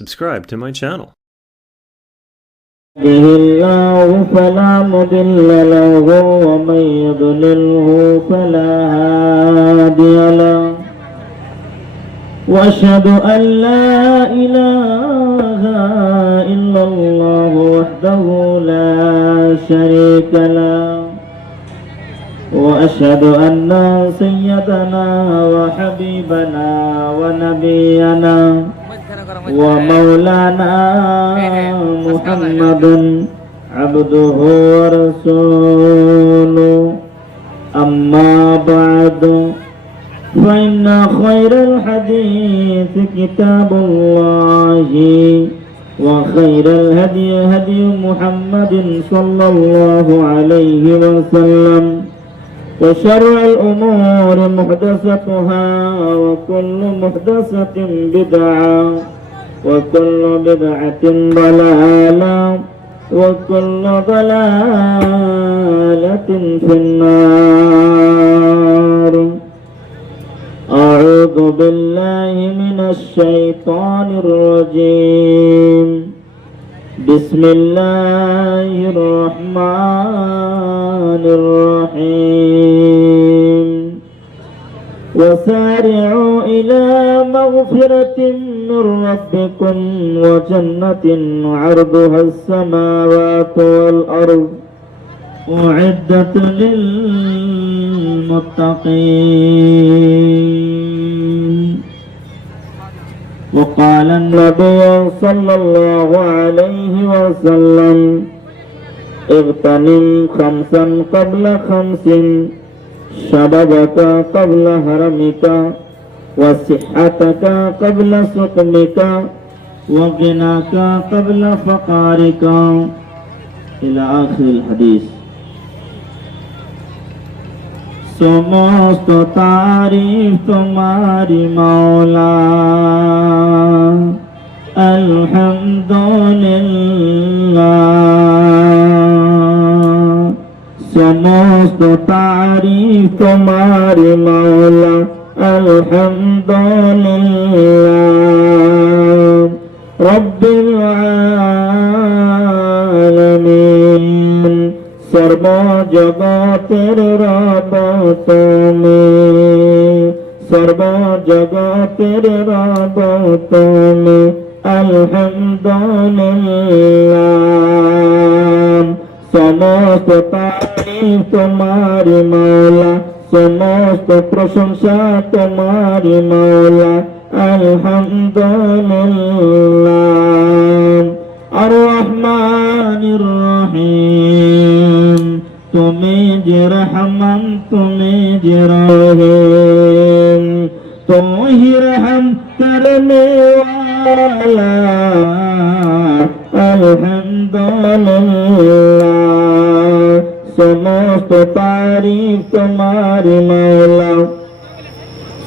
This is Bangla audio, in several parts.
subscribe to my channel. يهده الله فلا مضل له ومن يضلله فلا هادي له واشهد ان لا اله الا الله وحده لا شريك له واشهد ان سيدنا وحبيبنا ونبينا ومولانا محمد عبده ورسوله أما بعد فإن خير الحديث كتاب الله وخير الهدي هدي محمد صلى الله عليه وسلم وشر الأمور محدثتها وكل محدثة بدعة وكل بدعة ضلالة وكل ضلالة في النار. أعوذ بالله من الشيطان الرجيم. بسم الله الرحمن الرحيم. وسارعوا إلى مغفرة من ربكم وجنة عرضها السماوات والأرض أعدت للمتقين. وقال النبي صلى الله عليه وسلم اغتنم خمسا قبل خمس شبابك قبل هرمك وصحتك قبل سقمك وغناك قبل فقارك إلى آخر الحديث. সমস্ত তারিফ তোমারি মাওলা আলহামদুলিল্লাহ। সমস্ত তারিফ তোমারি মাওলা আলহামদুলিল্লাহ। রব্বিল আলামিন সর্বজগতের রব তুমি, সর্বজগতের রব তুমি আলহামদুলিল্লাহ। সমস্ত তারিফ তোমারি মাওলা, সমস্ত প্রশংসা তোমারি মাওলা আলহামদুলিল্লাহ। আর রহমানির রহিম তুমি যে রহমান তুমি যে রহিম, তুমি রহম করনে ওয়ালা আলহামদুলিল্লাহ। সমস্ত তারিফ তোমারি মাওলা,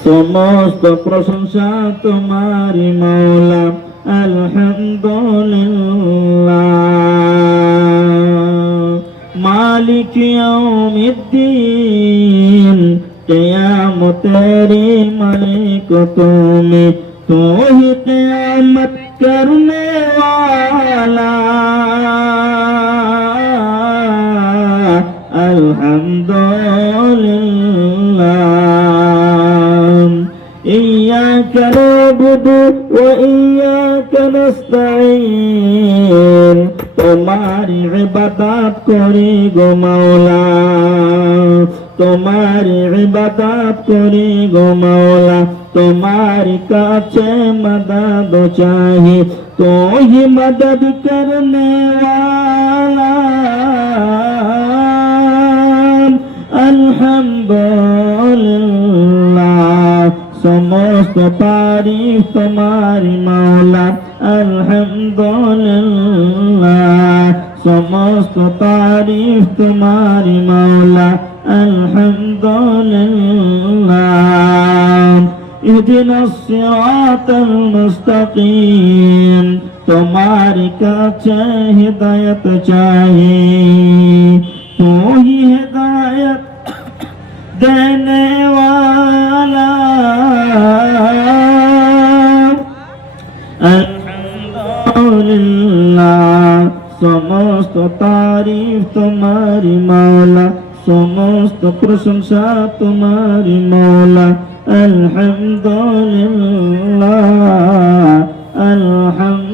সমস্ত প্রশংসা তোমারি মাওলা আলহামদুলিল্লাহ। মালিক ইয়াউমিদ্দিন কিয়ামতেরি মালিক তুমি, তু হি কিয়ামত করনে ওয়ালা আলহামদুলিল্লাহ। ইয়্যাকা না'বুদু ওয়া ইয়্যাকা নাস্তাঈন তোমারি ইবাদত করি গো মাওলা, তোমারি ইবাদত করি গো মাওলা। তোমারি কাছে মদদ চাহি, তো হি মদদ করনে ওয়ালা আলহামদুলিল্লাহ। সমস্ত তারিফ তোমারি মাওলা আলহামদুলিল্লাহ। সমস্ত তারিফ তোমারি মাওলা আলহামদুলিল্লাহ। ইহদিনাস সিরাতাল মুস্তাকিম তোমারি কাছে হিদায়াত চাহি, তু হি হিদায়াত দেনে ওয়ালা আলহামদুলিল্লাহ। সমস্ত তারিফ তোমারি মাওলা, সমস্ত প্রশংসা তোমারি মাওলা। আলহামদুলিল্লাহ, আলহামদুলিল্লাহ।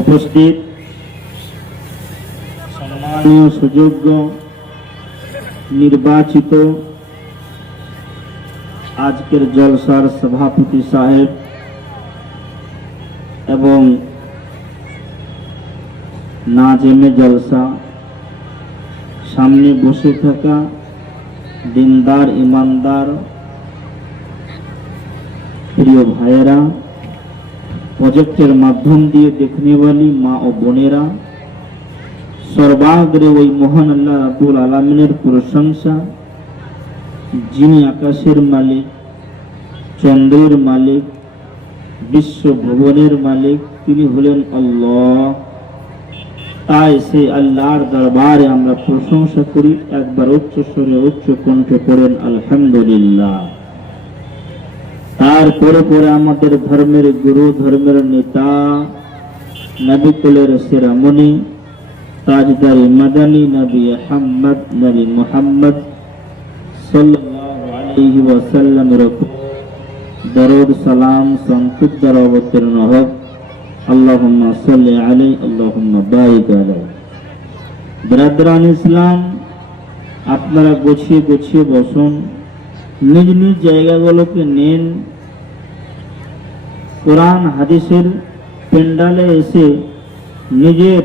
উপস্থিত সম্মানীয় সুযোগ্য নির্বাচিত আজকের জলসার সভাপতি সাহেব এবং নাজেমে জলসা, সামনে বসে থাকা দিনদার ইমানদার প্রিয় ভাইয়েরা, প্রজেক্টের মাধ্যম দিয়ে দেখনেওয়ালি মা ও বোনেরা, সর্বাগ্রে ওই মহান আল্লাহ রাব্বুল আলামিনের প্রশংসা, যিনি আকাশের মালিক, চন্দ্রের মালিক, বিশ্ব ভুবনের মালিক, তিনি হলেন আল্লাহ। তাই সেই আল্লাহর দরবারে আমরা প্রশংসা করি। একবার উচ্চ স্বরে উচ্চ কণ্ঠে পড়েন আলহামদুলিল্লাহ। তারপরে পরে আমাদের ধর্মের গুরু, ধর্মের নেতা, নবী কুলের শিরোমণি, তাজদার মাদানী নবী আহমদ, নবী মুহাম্মদ সাল্লাল্লাহু আলাইহি ওয়াসাল্লামের উপর দরুদ সালাম সন্তুষ্ট অবতীর্ণ হোক। আল্লাহুম্মা সাল্লি আলাইহি, আল্লাহুম্মা বারিক আলাইহি। ব্রাদারান ইসলাম, আপনারা গুছিয়ে গুছিয়ে বসুন, নিজ নিজ জায়গাগুলোকে নেন। কোরআন হাদিসের পেন্ডালে এসে নিজের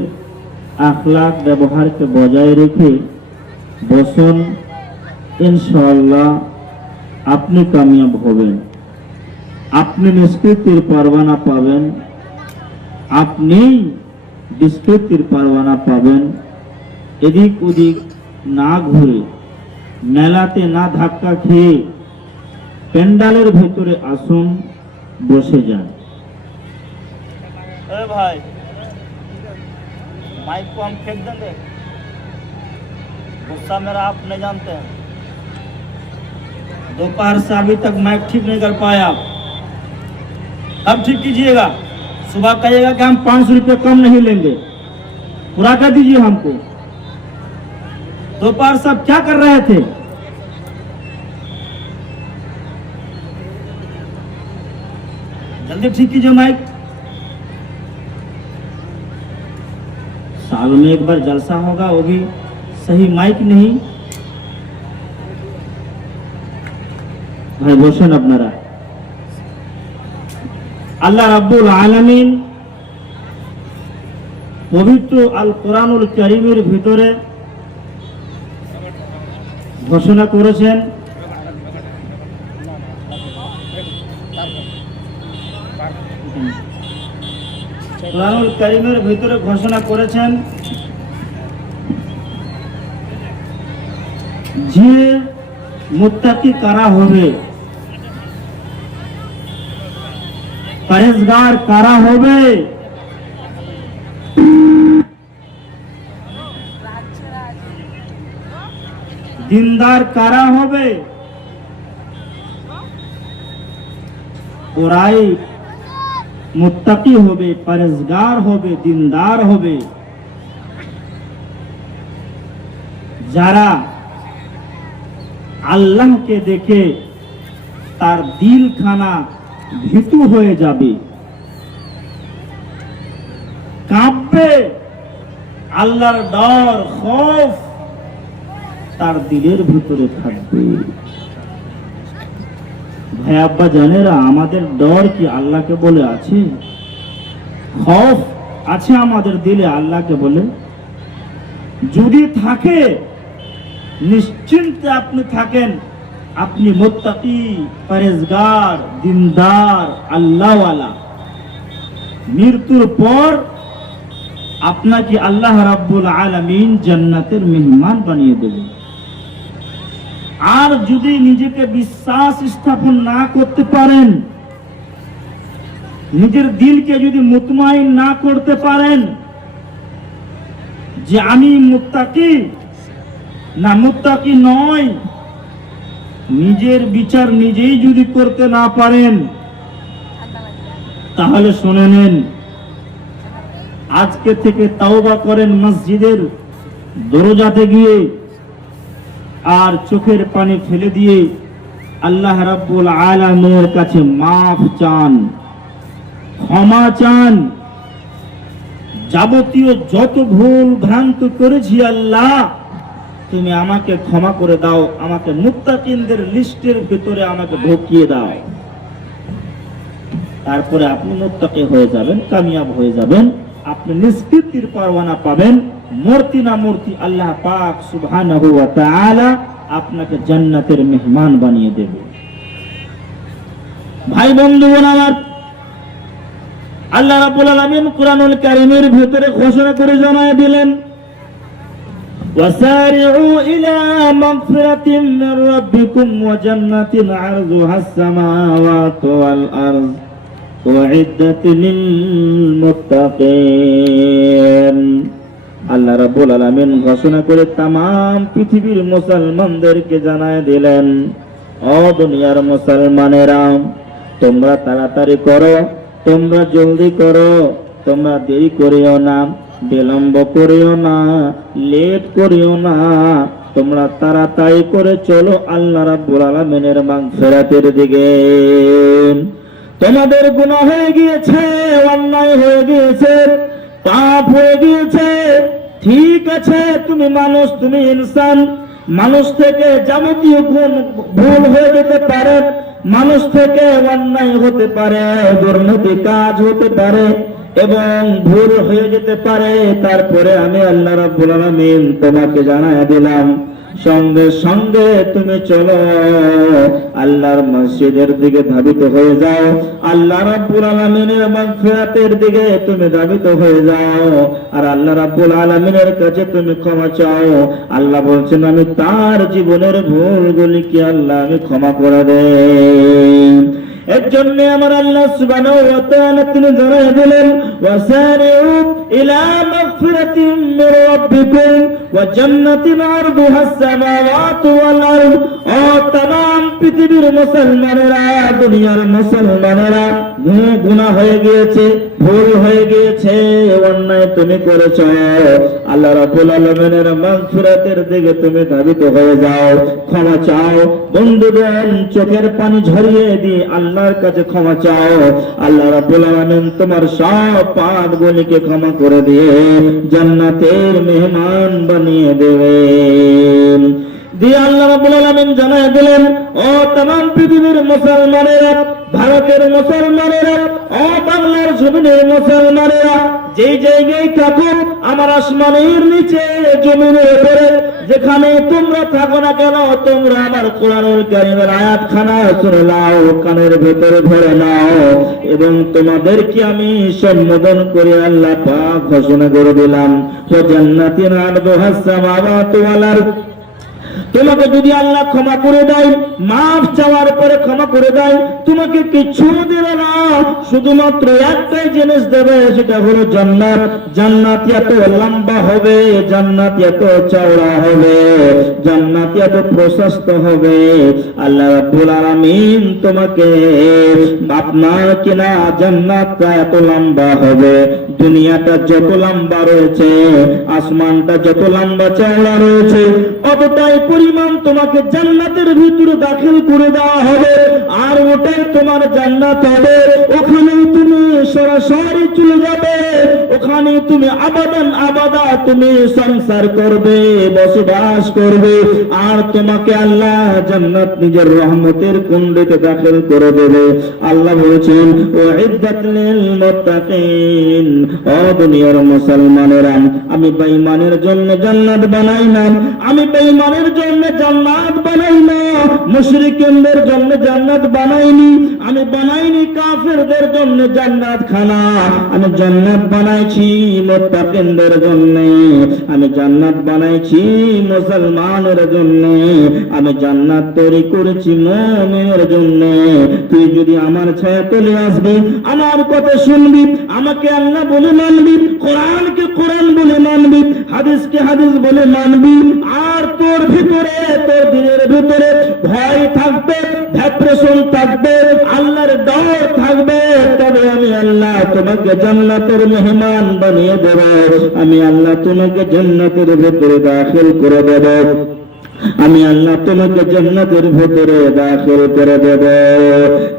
আখলাক ব্যবহারকে বজায় রেখে বসুন। ইনশাআল্লাহ আপনি কামিয়াব হবেন, আপনি নিষ্কৃতির পরওয়ানা পাবেন, আপনি নিষ্কৃতির পরওয়ানা পাবেন। এদিক ওদিক না ঘুরে, মেলাতে না ধাক্কা খেয়ে প্যান্ডালের ভেতরে আসুন, বসে যান। भाई माइक को हम फेंक देंगे, गुस्सा मेरा आप नहीं जानते हैं। दोपहर से अभी तक माइक ठीक नहीं कर पाए आप, अब ठीक कीजिएगा। सुबह कहिएगा कि हम 500 रुपये कम नहीं लेंगे, पूरा कर दीजिए हमको। दोपहर सब क्या कर रहे थे? जल्दी ठीक कीजिए माइक। साल में एक बार जलसा होगा, वो भी सही माइक नहीं। भाई বসেন আপনারা। আল্লাহ রাব্বুল আলামিন পবিত্র আল কোরআনুল কারীমের ভিতরে ঘোষণা করেছেন, কোরআনুল কারীমের ভিতরে ঘোষণা করেছেন যে মুত্তাকি কারা হবে, পরহেজগার কারা হবে, দিনদার কারা হবে, ওরাই মুত্তাকি হবে, পরহেজগার হবে, দিনদার হবে। যারা আল্লাহকে দেখে তার দিলখানা ভীতু হয়ে যাবে, কাঁপবে, আল্লাহর ডর খৌফ তার দিলের ভিতরে থাকবে। ভাই আব্বা জানেরা, আমাদের ডর কি আল্লাহকে বলে আছে? খৌফ আছে আমাদের দিলে আল্লাহকে বলে? যদি থাকে, নিশ্চিন্তে আপনি থাকেন, আপনি মুত্তাকি, পরহেজগার, দিনদার, আল্লাহওয়ালা। মৃত্যুর পর আপনাকে আল্লাহ রাব্বুল আলামিন জান্নাতের মেহমান বানিয়ে দেবেন। আর যদি নিজেকে বিশ্বাস স্থাপন না করতে পারেন, নিজের দিলকে যদি মুতমাইন না করতে পারেন যে আমি মুত্তাকি না মুত্তাকি নয়, নিজের বিচার নিজেই যদি করতে না পারেন, তাহলে শুনে নেন, আজকে থেকে তাওবা করেন মসজিদের দরজাতে গিয়ে, আর চোখের পানি ফেলে দিয়ে আল্লাহ রাব্বুল আলামিনের কাছে মাফ চান, ক্ষমা চান। যাবতীয় যত ভুল ভ্রান্তি করেছি আল্লাহ তুমি আমাকে ক্ষমা করে দাও, আমাকে মুত্তাকিনদের লিস্টের ভিতরে আমাকে ঢুকিয়ে দাও। তারপরে আপনি মুত্তাকি হয়ে যাবেন, কামিয়াব হয়ে যাবেন, আপনি নিষ্কৃতির পরওয়ানা পাবেন। মূর্তি না মূর্তি আল্লাহ পাক সুবহানাহু ওয়া তাআলা আপনাকে জান্নাতের মেহমান বানিয়ে দেবে। ভাই বন্ধুগণ আমার, আল্লাহ রাব্বুল আলামিন কুরআনুল কারীমের ভিতরে ঘোষণা করে জানায় দিলেন, وسارعوا إلى مغفرة من ربكم وجنة عرضها السماوات والأرض أعدت للمتقين। আল্লাহ রাব্বুল আলামিন ঘোষণা করে তাম পৃথিবীর মুসলমানদেরকে জানায় দিলেন, ও দুনিয়ার মুসলমানেরা, তোমরা তাড়াতাড়ি করো, তোমরা জলদি করো, তোমরা দেরি করিও না, বিলম্ব করিও না, লেট করিও না, তোমরা তাড়াতাড়ি করে চলো আল্লাহ রাব্বুল আলামিনের মাগফিরাতের দিকে। তোমাদের গুনাহ হয়ে গিয়েছে, অন্যায় হয়ে গিয়েছে, পাপ হয়ে গিয়েছে, ঠিক আছে, তুমি মানুষ, তুমি ইনসান, মানুষ থেকে যাবতীয় ভুল হয়ে যেতে পারে, মানুষ থেকে অন্যায় হতে পারে, দুর্নীতি কাজ হতে পারে এবং ভুল হয়ে যেতে পারে। তারপরে আমি আল্লাহ রাব্বুল আলামিন তোমাকে জানায় দিলাম, সঙ্গে সঙ্গে তুমি চলো আল্লাহর মসজিদের দিকে ধাবিত হয়ে যাও, আল্লাহ রাব্বুল আলামিনের মাগফিরাতের দিকে তুমি ধাবিত হয়ে যাও, আর আল্লাহ রাব্বুল আলামিনের কাছে তুমি ক্ষমা চাও। আল্লাহ বলছেন, আমি তার জীবনের ভুলগুলিকে আল্লাহ আমি ক্ষমা করে দেই। এর জন্য আমার আল্লাহ সুবহানাহু ওয়া তাআলা তিনি জানায় দিলেন, ওয়াসারিউ ইলা মাগফিরাতিন মির রাব্বিকুম ওয়া জান্নাতিন আরদুহাস সামাওয়াতু ওয়াল আরদ। ও तमाम পৃথিবীর মুসলমানেরা, দুনিয়ার মুসলমানেরা, গুনাহ হয়ে গিয়েছে, ভুল হয়ে গিয়েছে, অন্যায় তুমি করেছো, আল্লাহ রাব্বুল আলামিনের মাগফিরাতের দিকে তুমি ধাবিত হয়ে যাও, ক্ষমা চাও। বন্ধুগণ, চোখের পানি ঝরিয়ে দিয়ে আল্লাহর কাছে ক্ষমা চাও, আল্লাহ রাব্বুল আলামিন তোমার সব পাপগুলিকে ক্ষমা করে দিয়ে জান্নাতের মেহমান বানিয়ে দেবেন। দিয়ে আল্লাহ রাব্বুল আলামিন জানায় দিলেন, ও तमाम পৃথিবীর মুসলমানেরা, ভারতের মুসলমানেরা, ও বাংলার জমিনের মুসলমানেরা, যেই জায়গায় থাকো, আমার আসমানের নিচে, জমিনের উপরে, যেখানে তোমরা থাকো না কেন, তোমরা আমার কোরআনুল কারীমের আয়াতখানা শুনে নাও, কানের ভেতরে ভরে নাও, এবং তোমাদেরকে আমি সম্বোধন করে আল্লাহ পাক ঘোষণা করে দিলাম, ওয়া জান্নাতিন আরদুহাস সামাওয়াতু ওয়াল আরদ। তোমাকে যদি আল্লাহ ক্ষমা করে দেয়, মাফ চাওয়ার পরে ক্ষমা করে দেয়, তোমাকে কিচ্ছু দেবে না, শুধুমাত্র একটাই জিনিস দেবে, সেটা হলো জান্নাত। জান্নাত এত লম্বা হবে, জান্নাত এত চওড়া হবে, জান্নাত এত প্রশস্ত হবে, আল্লাহ রাব্বুল আলামিন তোমাকে আপনার কিনা জান্নাতটা এত লম্বা হবে, দুনিয়াটা যত লম্বা রয়েছে, আসমানটা যত লম্বা চওড়া রয়েছে, অতটাই পরিমাণ তোমাকে জান্নাতের ভিতরে দাখিল করে দেওয়া হবে, আর ওটাই তোমার জান্নাত হবে। ওখানে তুমি সরাসরি চলে যাবে, ওখানে তুমি আবাদান আবাদা তুমি সংসার করবে, বসবাস করবে, আর তোমাকে আল্লাহ জান্নাত নিজের রহমতের কুণ্ডিতে দাখিল করে দেবে। আল্লাহ বলেছেন, উইদ্দাত লিল মুত্তাকিন। ও দুনিয়ার মুসলমানেরা, আমি বেঈমানের জন্য জান্নাত বানাই না, আমি বেঈমানের জন্য জান্নাত বানাই না, মুশরিকদের জন্য জান্নাত বানাইনি, আমি বানাইনি কাফেরদের জন্য জান্নাত খানা, আমি জান্নাত বানাইছি মুত্তাকিনদের জন্য, আমি জান্নাত বানাইছি মুসলমানের জন্য, আমি জান্নাত তৈরি করেছি মুমিনের জন্য। তুই যদি আমার ছায়া তলে আসবি, আমার কথা শুনবি, আমাকে আল্লাহ বলে মানবি, কোরআনকে কোরআন বলে মানবি, হাদিসকে হাদিস বলে মানবি, আর তোর ভিতরে, তোর দিনের ভিতরে ভয় থাকবে, ভ্যাপ্রেশন থাকবে, আল্লাহর ডর থাকবে, তবে আমি আল্লাহ তোমাকে জান্নাতের মেহমান বানিয়ে দেব, আমি আল্লাহ তোমাকে জান্নাতের ভেতরে দাখিল করে দেব, আমি আল্লাহ তোমাকে জান্নাতের ভেতরে দাখিল করে দেব।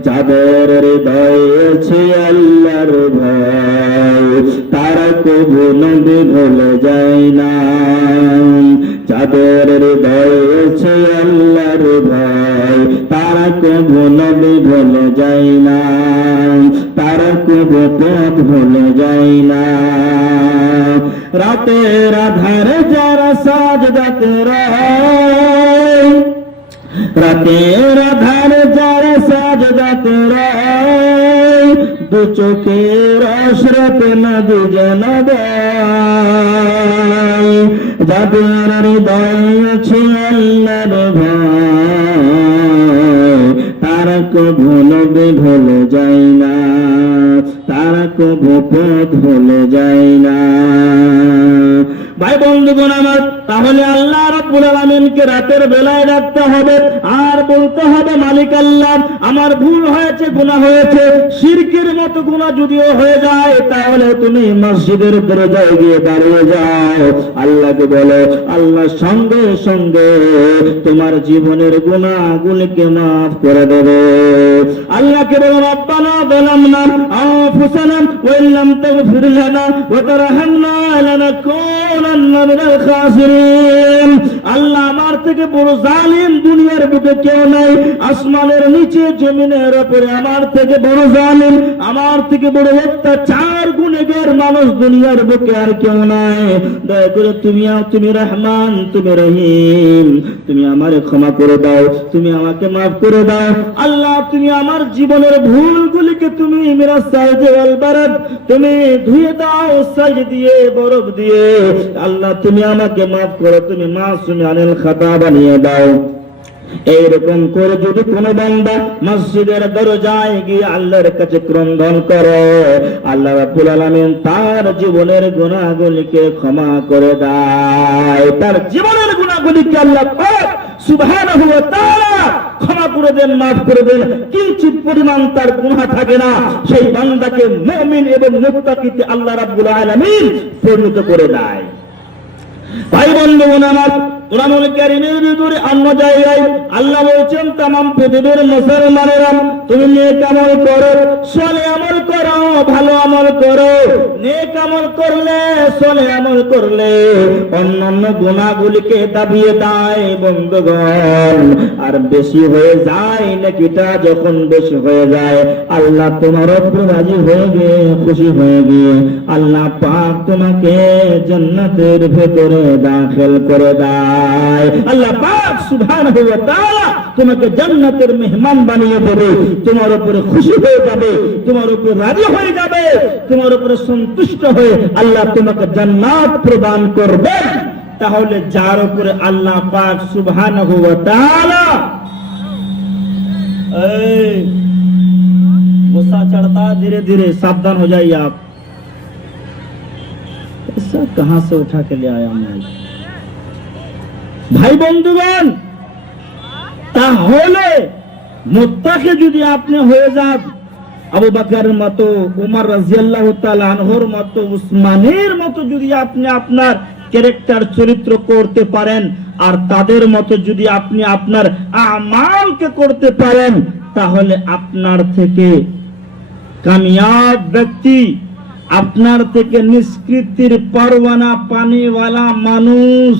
যাদের হৃদয়ে আছে আল্লাহর ভয়, তারা কবু নবী ভুলে যায় না। যাদের হৃদয়ে আছে আল্লাহর ভয়, তারা কবু নবী ভুলে যায় না, তারা কবু পথ ভুলে যায় না। রাতের আধারে যারা সাজদাতে রয়, রাতের আধারে যারা সাজদাতে রয়, দু চোখের অশ্রত নদী যেন দেয়। যাদের হৃদয়ে আছে আল্লাহর ভয়, তারা কবু নবী ভুলে যায় না, তারা কবু পথ ভুলে যায় না। ভাই বন্ধুগণ আমার, তাহলে আল্লাহ রাব্বুল আলামিনকে রাতের বেলায় ডাকতে হবে আর বলতে হবে, মালিক আল্লাহ, আমার ভুল হয়েছে, গুনাহ হয়েছে। শিরকের মতো গুনাহ যদিও হয়ে যায়, তাহলে তুমি মসজিদের দরজায় গিয়ে দাঁড়িয়ে যাও, আল্লাহকে বলো, আল্লাহ সঙ্গে সঙ্গে তোমার জীবনের গুনাহগুলোকে মাফ করে দেবে। আল্লাহকে বলো, রব্বানা যালামনা আনফুসানা ওয়া ইল্লাম তাগফির লানা ওয়া তারহামনা লানাকুনান্না মিনাল খাসিরিন। আল্লাহ, আমার থেকে বড় জালিম দুনিয়ার বুকে কেউ নাই, আসমানের নিচে জমিনের উপরে আমার থেকে বড় জালিম, আমার থেকে বড় অত্যাচার গুনাহগার মানুষ দুনিয়ার বুকে আর কেউ নাই। দয়া করে তুমি রহমান, তুমি রহিম, তুমি আমারে ক্ষমা করে দাও, তুমি আমাকে মাফ করে দাও। আল্লাহ, তুমি আমার জীবনের ভুলগুলিকে তুমি মেরা সাজে আল বারাদ তুমি ধুয়ে দাও, সাজ দিয়ে, বরফ দিয়ে। আল্লাহ, তুমি আমাকে মাফ করো, তুমি মাসুম আনিল খাতা বানিয়ে দাও। এইরকম করে যদি কোনো বান্দা মসজিদের দরজায় গিয়ে আল্লাহর কাছে ক্রন্দন করে, আল্লাহ রাব্বুল আলামিন তার জীবনের গুনাহগুলিকে ক্ষমা করে দেয়। তার জীবনের গুনাহগুলিকে আল্লাহ পাক সুবহানাহু ওয়া তাআলা ক্ষমা করে দেন, মাফ করে দেন। কিঞ্চিত পরিমাণ তার গুনাহ থাকে না। সেই বান্দাকে মুমিন এবং মুত্তাকিতে আল্লাহ রাব্বুল আলামিন পরিণত করে দেয়। ভাই বন্ধুগণ আমার, কোরআনুল কারীমের ভিতরে অন্য জায়গায় আল্লাহ বলেছেন, तमाम পৃথিবীর মুসলমানেরা, তুমি নেক আমল করো, সালেহ আমল করো, ভালো আমল করো। নেক আমল করলে, সালেহ আমল করলে অন্যান্য গুনাহগুলিকে দাবিয়ে দেয় বন্ধুগণ। আর বেশি হয়ে যায় নেকিটা, যখন বেশি হয়ে যায় আল্লাহ তোমার উপর রাজি হয়ে গিয়ে, খুশি হয়ে গিয়ে আল্লাহ পাক তোমাকে জান্নাতের ভেতরে দাখিল করে দেয়। আল্লাহ পাক সুবহানাহু ওয়া তাআলা তোমাকে জান্নাতের মেহমান বানিয়ে দেবে, তোমার উপরে খুশি হয়ে যাবে, তোমার উপরে রাজি হয়ে যাবে, তোমার উপরে সন্তুষ্ট হয়ে আল্লাহ তোমাকে জান্নাত প্রদান করবে। তাহলে যার উপরে আল্লাহ পাক সুবহানাহু ওয়া তাআলা गुस्सा चढ़ता, धीरे धीरे सावधान हो जाइए आप। ऐसा कहां से उठा के ले आया मैं? ভাই বন্ধুগণ, তাহলে মুত্তাকি যদি আপনি হয়ে যান, আবু বকরের মতো, ওমর রাদিয়াল্লাহু তাআলা আনহুর মতো, উসমানের মতো যদি আপনি আপনার ক্যারেক্টার চরিত্র করতে পারেন, আর তাদের মতো যদি আপনি আপনার আমালকে করতে পারেন, তাহলে আপনার থেকে কামিয়াব ব্যক্তি, আপনার থেকে নিষ্কৃতির পরওয়ানা পানিওয়ালা মানুষ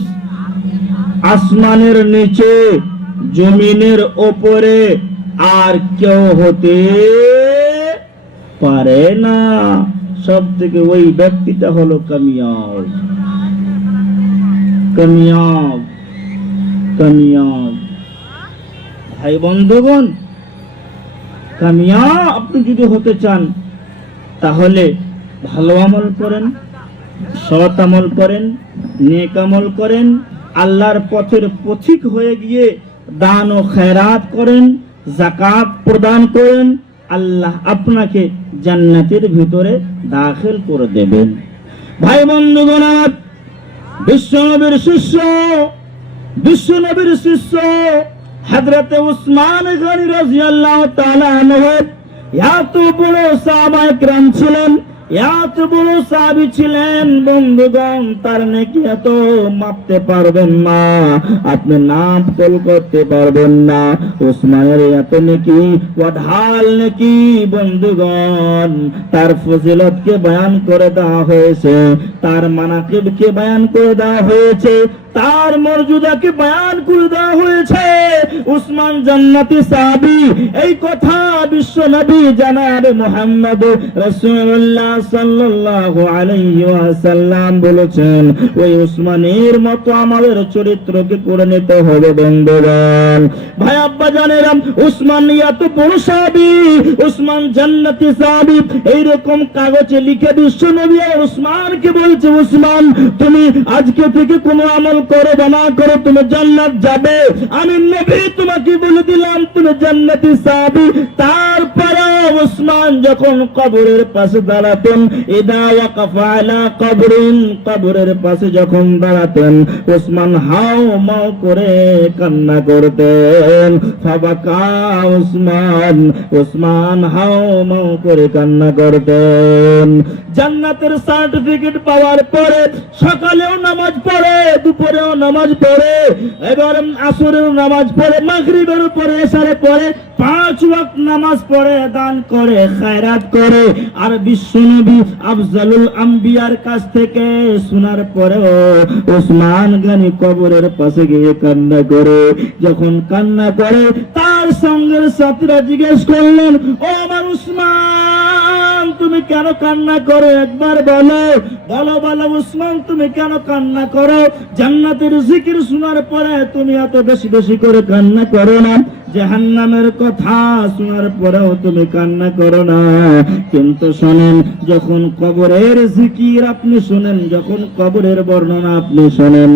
আসমানের নিচে, জমিনের ওপরে আর কেউ হতে পারে না। সব থেকে ওই ব্যক্তিটা হলো কামিয়াব, কামিয়াব, কামিয়াব। ভাই বন্ধুগণ, কামিয়াব আপনি যদি হতে চান, তাহলে ভালো আমল করেন, সৎ আমল করেন, নেক আমল করেন, আল্লাহর পথের পথিক হয়ে গিয়ে দান ও খেরাত করেন, যাকাত প্রদান করেন, আল্লাহ আপনাকে জান্নাতের ভিতরে দাখিল করে দেবেন। ভাই বন্ধুগণ আমার, বিশ্বনবীর শিষ্য হযরতে উসমান গনি রাদিয়াল্লাহু তাআলা আনহু এত বড় সাহাবায়ে কেরাম ছিলেন, এত বড় সাহাবী ছিলেন বন্ধুগণ, তার নেকি এত মাপতে পারবেন না, আপনি নাম কল করতে পারবেন না। উসমানের এত নেকি, ওয়াঢাল নেকি বন্ধুগণ। তার ফজিলতকে বয়ান করে দেওয়া হয়েছে, তার মানাকিবকে বয়ান করে দেওয়া হয়েছে, তার মর্যাদাকে বয়ান করে দেওয়া হয়েছে। উসমান জান্নাতি সাহাবী, এই কথা বিশ্ব নবী জনাব মুহাম্মদ রাসূলুল্লাহ সাল্লাল্লাহু আলাইহি ওয়াসাল্লাম বলেছেন। ওই উসমানের মতো আমাদের চরিত্রকে করে নিতে হবে বন্ধুগণ। ভাই আব্বা জানেরা, উসমান এত বড় সাহাবী, উসমান জান্নাতি সাহাবী, এইরকম কাগজে লিখে বিশ্ব নবী আর উসমানকে বলছে, উসমান তুমি আজকে থেকে কোনো আমল করো বা না করো, তুমি জান্নাত যাবে। আমি নবী তোমাকে বলে দিলাম তুমি জান্নাতি সাহাবী। তারপরে উসমান যখন কবরের পাশে দাঁড়াতেন, ইদা ওয়াকাফা আলা কবরিন, কবরের পাশে যখন দাঁড়াতেন, উসমান হাও মাও করে কান্না করতেন। ফাবাকা উসমান, উসমান হাও মাও করে কান্না করতেন। জান্নাতের সার্টিফিকেট পাওয়ার পরে সকালেও নামাজ পড়ে, দুপুরেও নামাজ পড়ে, এবার আসরেও নামাজ পড়ে, মাগরিবের পরে, এশারে পড়ে, 5 ওয়াক্ত নামাজ পড়ে, দান করে, খায়রাত করে। আর বিশ্বনবী আফজালুল আম্বিয়ার কাছ থেকে শোনার পরেও ওসমান গনি কবরের পাশে গিয়ে কান্না করে। যখন কান্না করে, তার সঙ্গের সাথীরা জিজ্ঞেস করলেন, ও আমার উসমান তুমি কেন কান্না করো, একবার বলো, বলো বলো উসমান তুমি কেন কান্না করো? জান্নাতের জিকির শোনার পরে তুমি এত বেশি বেশি করে কান্না করো না, জাহান্নামের কথা শোনার পরেও তুমি কান্না করো না। কিন্তু শোনেন, যখন কবরের জিকির আপনি শোনেন, যখন কবরের বর্ণনা আপনি শোনেন,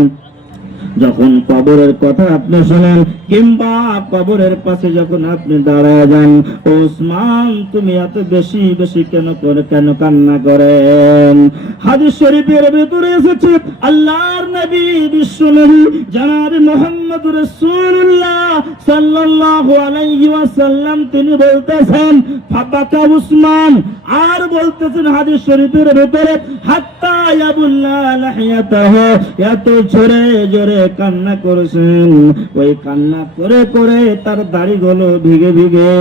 যখন কবরের কথা আপনি শোনেন, কিংবা কবরের পাশে যখন আপনি দাঁড়ায় যান, ওসমান তুমি এত বেশি বেশি কেন কান্না করেন? হাদিস শরীফের ভিতরে এসেছে, আল্লাহর নবী বিশ্ব নবী জনাব মুহাম্মদ রাসূলুল্লাহ সাল্লাল্লাহু আলাইহি ওয়াসাল্লাম তিনি বলতেছেন, ফাবাকা উসমান, আর বলতেছেন হাদিস শরীফের ভিতরে, হাত্তা ইয়াবুল্লা লাহিয়াতাহু, এত জোরে জোরে কান্না করেছেন। ওই কান্না করে করে তার দাড়িগুলো ভিগে ভিগে,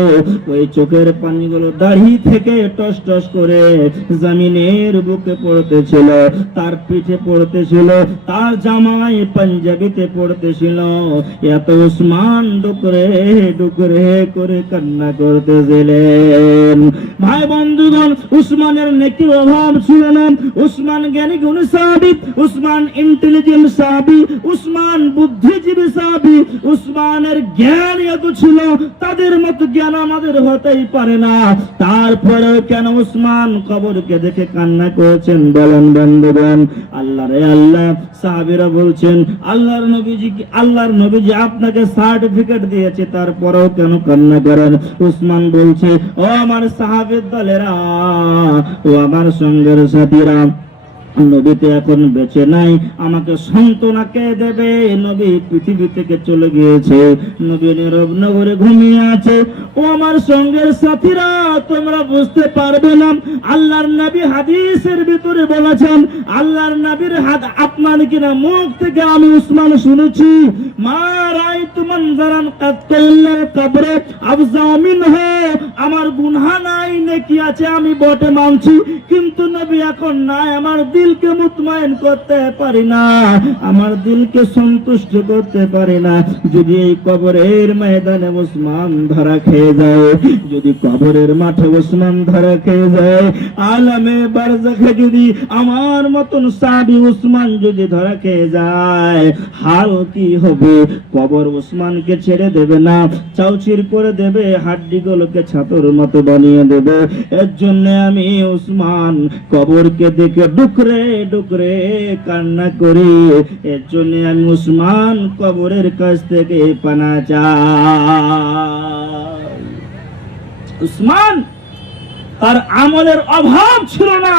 ওই চোখের পানিগুলো দাড়ি থেকে টস টস করে জমিনের বুকে পড়তেছিল, তার পিঠে পড়তেছিল, তার জামাই পাঞ্জাবিতে পড়তেছিল। এত উসমান ডুকরে ডুকরে করে কান্না করতেছিলেন। ভাই বন্ধুগণ, উসমানের নেকির অভাব ছিল না। উসমান জ্ঞানী গুণী সাহাবী, উসমান ইন্টেলিজেন্ট সাহাবী, উসমান বুদ্ধিজীবী সাহাবী। উসমানের জ্ঞান এত ছিল, তাদের মতো জ্ঞান আমাদের হতেই পারে না। তারপরেও কেন উসমান কবরকে দেখে কান্না করেছেন বলেন বন্ধুগণ? আল্লাহ রে আল্লাহ, সাহাবীরা বলছেন, আল্লাহর নবীজি আপনাকে সার্টিফিকেট দিয়েছে, তারপরেও কেন কান্না করেন? উসমান বলছে, ও আমার সাহাবীর দলেরা, ও আমার সঙ্গের সাথীরা, নবী তো এখন বেঁচে নাই, আমাকে সান্ত্বনা কে দেবে? নবী পৃথিবী থেকে চলে গিয়েছে, নবী নীরব নগরে ঘুমিয়ে আছে। ও আমার সঙ্গের সাথীরা, তোমরা বুঝতে পারবে না, আল্লাহর নবী হাদিসের ভিতরে বলেছেন, আল্লাহর নবীর আপনার কিনা মুখ থেকে আমি উসমান শুনেছি, মা রাআইতু মানজারান কাত্তা ইল্লাল কবরে আফজাউ মিনহু, আমার গুনাহ নাই নেকি আছে আমি বটে মানছি, কিন্তু নবী এখন নাই, আমার দিলকে মুতমাইন করতে পারি না, আমার দিলকে সন্তুষ্ট করতে পারি না। যদি এই কবরের ময়দানে উসমান ধরা খেয়ে যায়, যদি কবরের মাঠে উসমান ধরা খেয়ে যায়, আলামে বারজাখে যদি আমার মতন সাহাবী উসমান যদি ধরা খেয়ে যায়, হাল কি হবে? কবর উসমানকে ছেড়ে দেবে না, চাউচির করে দেবে, হাড্ডিগুলোকে ছাতর মতো বানিয়ে দেবে। এর জন্য আমি উসমান কবরকে দেখে ডুকরে ডুকরে কান্না করি, এর জন্য আমি উসমান কবরের কাছ থেকে পানা চাই। উসমান তার আমলের অভাব ছিল না,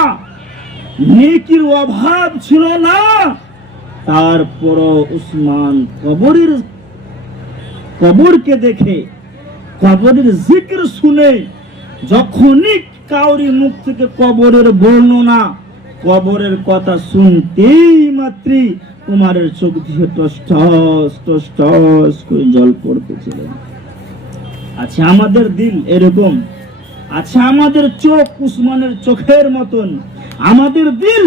নেকির অভাব ছিল না, তারপরও উসমান কবরকে দেখে, কবরের জিকির শুনে যখনই কাউরি মুখ থেকে কবরের বর্ণনা, কবরের কথা শুনতেই মাত্রই উমারের চোখ দিয়ে টস টস টস টস করে জল পড়তেছিল। আচ্ছা আমাদের দিল এরকম, আচ্ছা আমাদের চোখ উসমানের চোখের মতন, আমাদের দিল,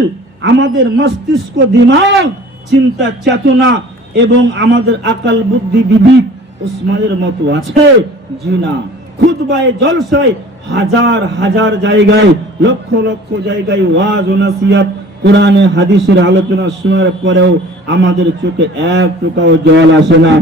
আমাদের মস্তিষ্ক, দিমাগ, চিন্তা চেতনা এবং আমাদের আকাল বুদ্ধি বিবেক উসমানের মতো আছে? জি না। খুতবায় জলসায় হাজার হাজার জায়গায়, লক্ষ লক্ষ জায়গায় ওয়াজ ও নসিহত, কোরআনে হাদিসের আলোচনা শোনার পরেও আমাদের চোখে এক ফোঁটাও জল আসে না,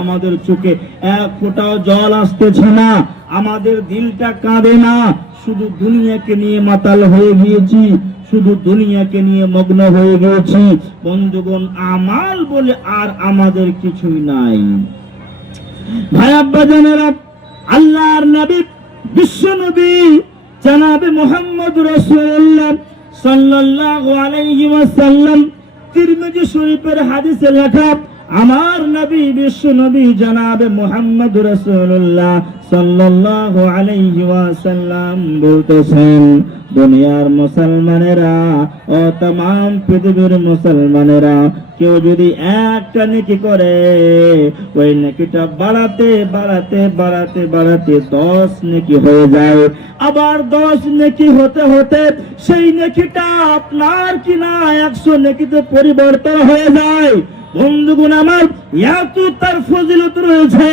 আমাদের চোখে এক ফোঁটাও জল আসতেছে না, আমাদের দিলটা কাঁদে না। শুধু দুনিয়াকে নিয়ে মাতাল হয়ে গিয়েছি, শুধু দুনিয়াকে নিয়ে মগ্ন হয়ে গিয়েছি। বন্ধুগণ, আমাল বলে আর আমাদের কিছুই নাই। ভাই আব্বাজানেরা, আল্লাহর নবী, বিশ্ব নবী জনাবে মুহাম্মদ রাসূলুল্লাহ সাল্লাল্লাহু আলাইহি ওয়াসাল্লাম, তিরমিজি শরীফের হাদিসে লেখা, আমার নবী বিশ্ব নবী জনাবে মুহাম্মদ রাসূলুল্লাহ সাল্লাল্লাহু আলাইহি ওয়াসাল্লাম বলতেছেন, দুনিয়ার মুসলমানেরা ও तमाम পৃথিবীর মুসলমানেরা কেউ যদি একটা নেকি করে, ওই নেকিটা বাড়াতে বাড়াতে বাড়াতে বাড়াতে 10 নেকি হয়ে যায়। আবার 10 নেকি হতে হতে সেই নেকিটা আপনার কিনা 100 নেকিতে পরিবর্তন হয়ে যায়। বন্ধুগণ আমার, এত তার ফজিলত রয়েছে,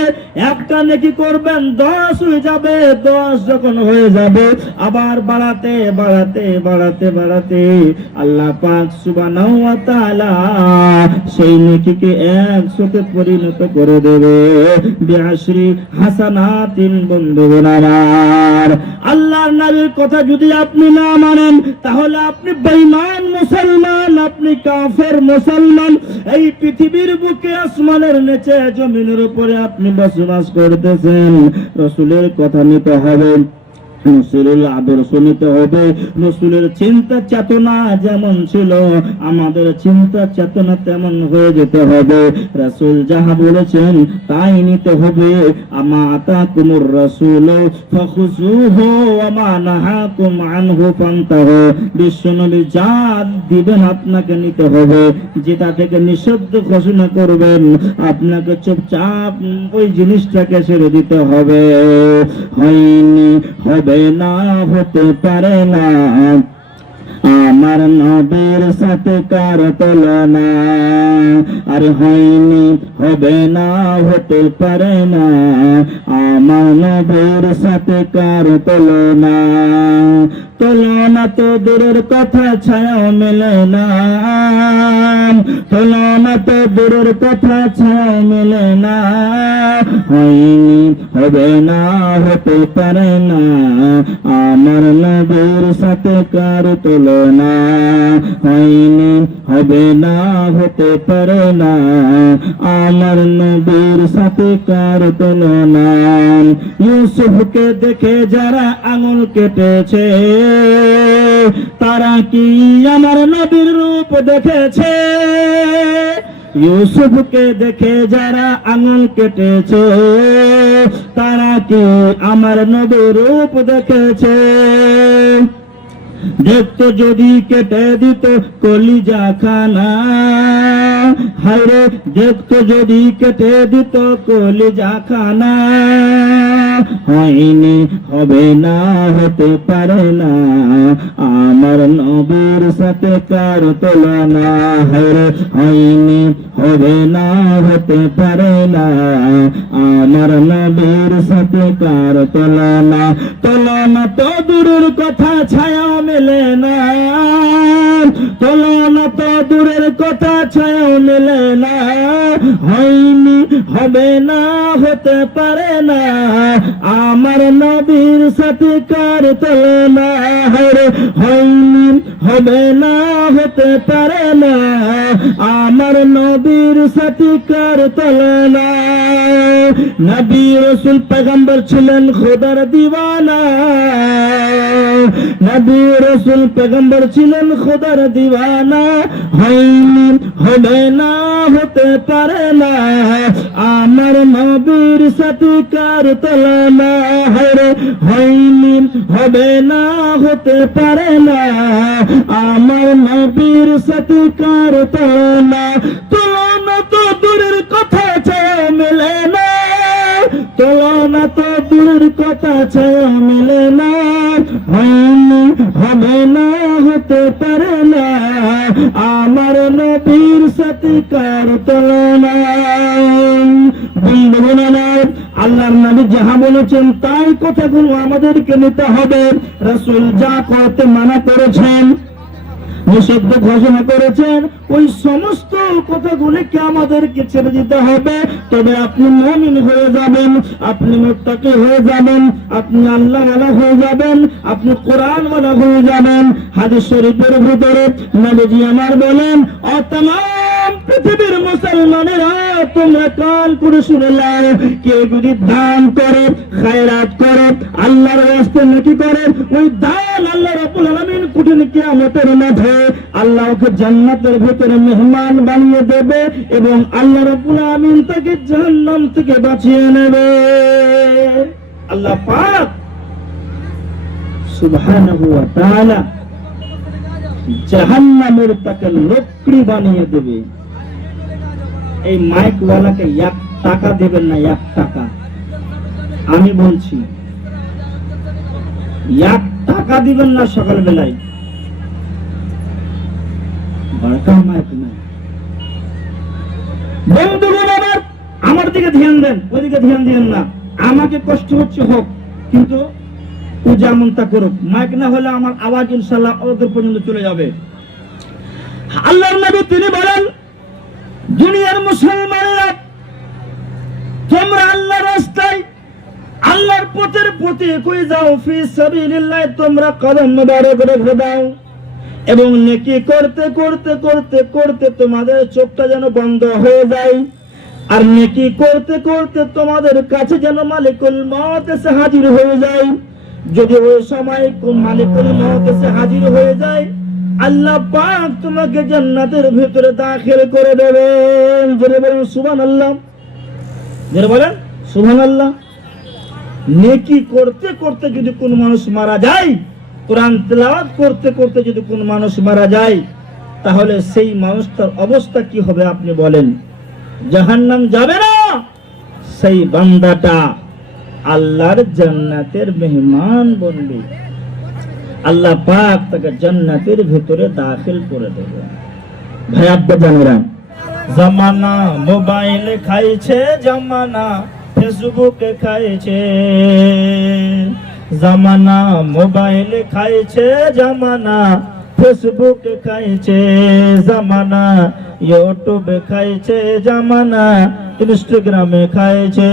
একটা নেকি করবেন 10 হয়ে যাবে, 10 যখন হয়ে যাবে আবার বাড়াতে বাড়াতে বাড়াতে বাড়াতে আল্লাহ পাক সুবহানাহু ওয়া তাআলা সেই নেকিকে 100 তে পরিণত করে দেবে। বিআশরি হাসানাতিন। বন্ধুগণ আমার, আল্লাহর নবীর কথা যদি আপনি না মানেন তাহলে আপনি বেঈমান মুসলমান, আপনি কাফের মুসলমান। এই পৃথিবীর বুকে আসমানের নিচে জমিনের উপরে আপনি বসবাস করতেছেন, রাসূলের কথা নিতে হবে, রাসূলের আদর্শ নিতে হবে। রাসূলের চিন্তা চেতনা যেমন ছিল আমাদের চিন্তা চেতনা তেমন হয়ে যেতে হবে। রাসূল যাহা বলেছেন তাই নিতে হবে। আমা আতাকুমুর রাসূল ফাখুযুহু ওয়া মা নাহাকুম আনহু ফান্তাহু। বিশ্বনবী যা দিবেন আপনাকে নিতে হবে, যেটা থেকে নিষিদ্ধ ঘোষণা করবেন আপনাকে চুপচাপ ওই জিনিসটাকে ছেড়ে দিতে হবে। হয়নি, হবে না, হতে পারে না আমার নবীর সাথে কার তুলনা। আর হয়নি, হবে না, হতে পারে না আমার নবীর সাথে কার তুলনা। তুলনা তো দূরের কথা, ছায়াও মেলে না, তুলনা তো দূরের কথা, ছায়াও মেলে না। হয়নি, হবে না, হতে পারে না আমার নবীর সাথে কার তুলনা। হয়নি, হবে না, হতে পারে না আমার নবীর সাথে কার তুলনা। ইউসুফকে দেখে যারা আঙুল কেটেছে তারা কি আমার নবীর রূপ দেখেছে? ইউসুফকে দেখে যারা আঙুল কেটেছে তারা কি আমার নবীর রূপ দেখেছে? দেখতো যদি কেটে দিত কলিজা খানা, হায়রে দেখতো যদি কেটে দিত কলিজা খানা। হয়নি, হবে না, হতে পারে না আমার নবীর সাথে কার তুলনা। হায়রে হয়নি, হবে না, হতে পারে না আমার নবীর সাথে কার তুলনা। তুলনা তো দূরের কথা, ছায়াও মেলে না, তুলনা তো দূরের কথা, ছায়াও মেলে না। হয়নি, হবে না, হতে পারে না আমার নবীর সাথে কার তুলনা। হয়নি, হবে না, হতে পারে না আমার নবীর সাথে কার তুলনা। নবী রাসূল পয়গম্বর ছিলেন খোদার দিওয়ানা, নবী রাসূল পয়গম্বর ছিলেন খোদার দিওয়ানা। হয়নি, হবে না, হতে পারে না আমার নবীর সাথে কার তুলনা। হয়নি, হবে না, হতে পারে না আমার নবীর সাথে কার তুলনা। তুলনা তো দূরের কথা, ছায়া মেলে না, তুলনা তো দূরের কথা, ছায়া মেলে না। হয়নি, হবে না, হতে পারে না আমার নবীর সাথে কার তুলনা। বন্ধুগণ, আল্লাহর নবী যাহা বলেছেন তাই কথাগুলো আমাদেরকে নিতে হবে। রাসূল যা করতে মানা করেছেন, নিষিদ্ধ ঘোষণা করেছেন, ওই সমস্ত কথাগুলিকে আমাদেরকে ছেড়ে দিতে হবে। তবে আপনি মুমিন হয়ে যাবেন, আপনি মুত্তাকি হয়ে যাবেন, আপনি আল্লাহওয়ালা হয়ে যাবেন, আপনি কোরআনওয়ালা হয়ে যাবেন। হাদিস শরীফের ভিতরে নবীজি আমার বলেন, ও তামাম পৃথিবীর মুসলমানেরা তোমরা কান করে শুনে নাও, কেউ যদি দান করে, খায়রাত করে, আল্লাহর রাস্তে নেকি করে, ওই দান আল্লাহ রাব্বুল আলামিন কঠিন কিয়ামতের মাঠে আল্লাহ ওকে জান্নাতের ভিতরে মেহমান বানিয়ে দেবে এবং আল্লাহ রাব্বুল আলামিন তাকে জাহান্নাম থেকে বাঁচিয়ে নেবে। আল্লাহ পাক সুবহানাহু ওয়া তাআলা জাহান্নামের তাকে লকড়ি বানিয়ে দেবে। এই মাইক ওয়ালাকে 1 টাকা দেবেন না, 1 টাকা। আমি বলছি 1 টাকা দিবেন না সকালবেলায়। বন্ধুগণ আমার দিকে ধ্যান দেন, ওইদিকে ধ্যান দিবেন না। আমাকে কষ্ট হচ্ছে হোক, কিন্তু ও যেমন তা করুক, মাইক না হলে আমার আওয়াজ ইনশাআল্লাহ ওদের পর্যন্ত চলে যাবে। আল্লাহর নবী তিনি বলেন, দুনিয়ার মুসলমানরা তোমরা আল্লাহর রাস্তায়, আল্লাহর পথের প্রতি কই যাও, ফি সাবিলিল্লাহ তোমরা কদম মোবারক রেখে দাও এবং নেকি করতে করতে করতে করতে তোমাদের চোখটা যেন বন্ধ হয়ে যায়। আর নেকি করতে করতে তোমাদের কাছে যেন মালিকুল মউত এসে হাজির হয়ে যায়। যদি ওই সময় মালিকুল মউত এসে হাজির হয়ে যায়, আল্লাহ পাক তোমাকে জান্নাতের ভিতরে দাখিল করে দেবেন। জোরে বলেন সুবহানাল্লাহ, জোরে বলেন সুবহানাল্লাহ। নেকি করতে করতে যদি কোন মানুষ মারা যায়, কোরআন তেলাওয়াত করতে করতে যদি কোন মানুষ মারা যায়, তাহলে সেই মানুষটার অবস্থা কি হবে আপনি বলেন? জাহান্নাম যাবে না? সেই বান্দাটা আল্লাহর জান্নাতের মেহমান বনবে, আল্লাহ পাক তাকে জান্নাতের ভিতরে দাখিল করে দেবে। ভাই আব্বা জানেরা, জামানা মোবাইল খাইছে, জামানা ফেসবুকে খাইছে, জামানা মোবাইল খাইছে, জামানা ফেসবুকে খাইছে, জামানা ইউটিউবে খাইছে, জামানা ইনস্টাগ্রামে খাইছে।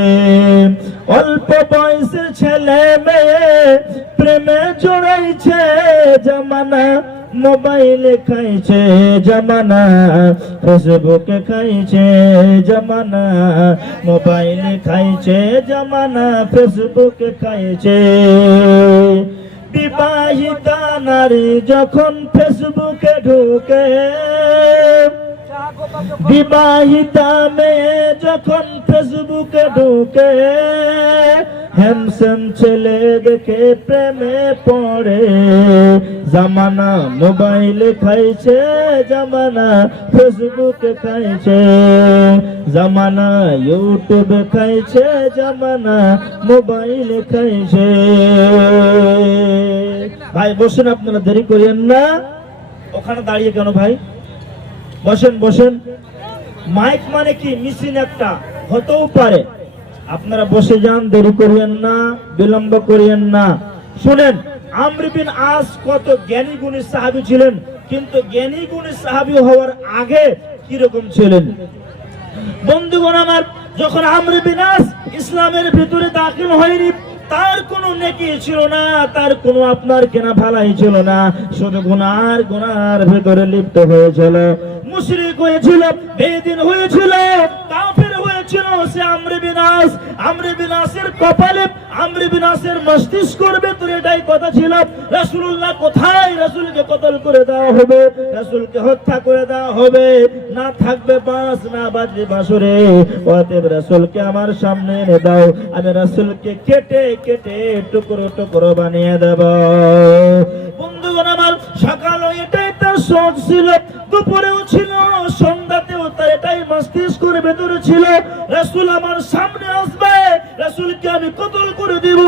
অল্প বয়সের ছেলে মেয়ে প্রেমে জড়াইছে, জামানা মোবাইলে খাইছে, জামানা ফেসবুকে খাইছে, জামানা মোবাইলে খাইছে, জামানা ফেসবুকে খাইছে। বিবাহিতা নারী যখন ফেসবুকে ঢুকে, বিবাহিতা মেয়ে যখন ফেসবুকে ঢুকে, হ্যান্ডসাম ছেলে দেখে প্রেমে পড়ে, জামানা মোবাইলে খাইছে, জামানা ফেসবুকে খাইছে, জামানা ইউটিউবে খাইছে, জামানা মোবাইলে খাইছে। ভাই বসেন, আপনারা দেরি করেন না। ওখানে দাঁড়িয়ে কেন ভাই? বসেন বসেন। মাইক মানে কি মেশিন একটা হতেও পারে, আপনারা বসে যান, দেরি করিয়েন না, বিলম্ব করিয়েন না। শুনেন, আমর বিন আস কত জ্ঞানী গুণী সাহাবী ছিলেন, কিন্তু জ্ঞানী গুণী সাহাবী হওয়ার আগে কিরকম ছিলেন? বন্ধুগণ আমার, যখন আমর বিন আস ইসলামের ভিতরে দাখিল হয়নি, তার কোনো নেকি ছিল না, তার কোনো আপনার কেনা ভালাই ছিল না, শুধু গুনার ভেতরে লিপ্ত হয়েছিল, মুশরিক হয়েছিল, বেদিন হয়েছিল, কাফের হয়েছিল। সে আমরে বিনাসের কপালে, আমরে বিনাসের মস্তিষ্কের ভেতরে এটাই কথা ছিল, রাসূলুল্লাহ কোথায়? রাসূলকে কতল করে দেওয়া হবে, রাসূলকে হত্যা করে দেওয়া হবে, না থাকবে বাঁশ না বাজবে বাঁশরে। অতএব রাসূলকে আমার সামনে এনে দাও, আমি রাসূলকে কেটে কেটে টুকরো টুকরো বানিয়ে দেব। বন্ধুগণ আমার, সকালে এটাই তার শখ ছিল, দুপুরেও ছিল, সন্ধ্যাতেও তার এটাই মস্তিষ্কের ভেতরে ছিল, রাসূল আমার সামনে আসবে, রাসূলকে আমি কতল করে দিব।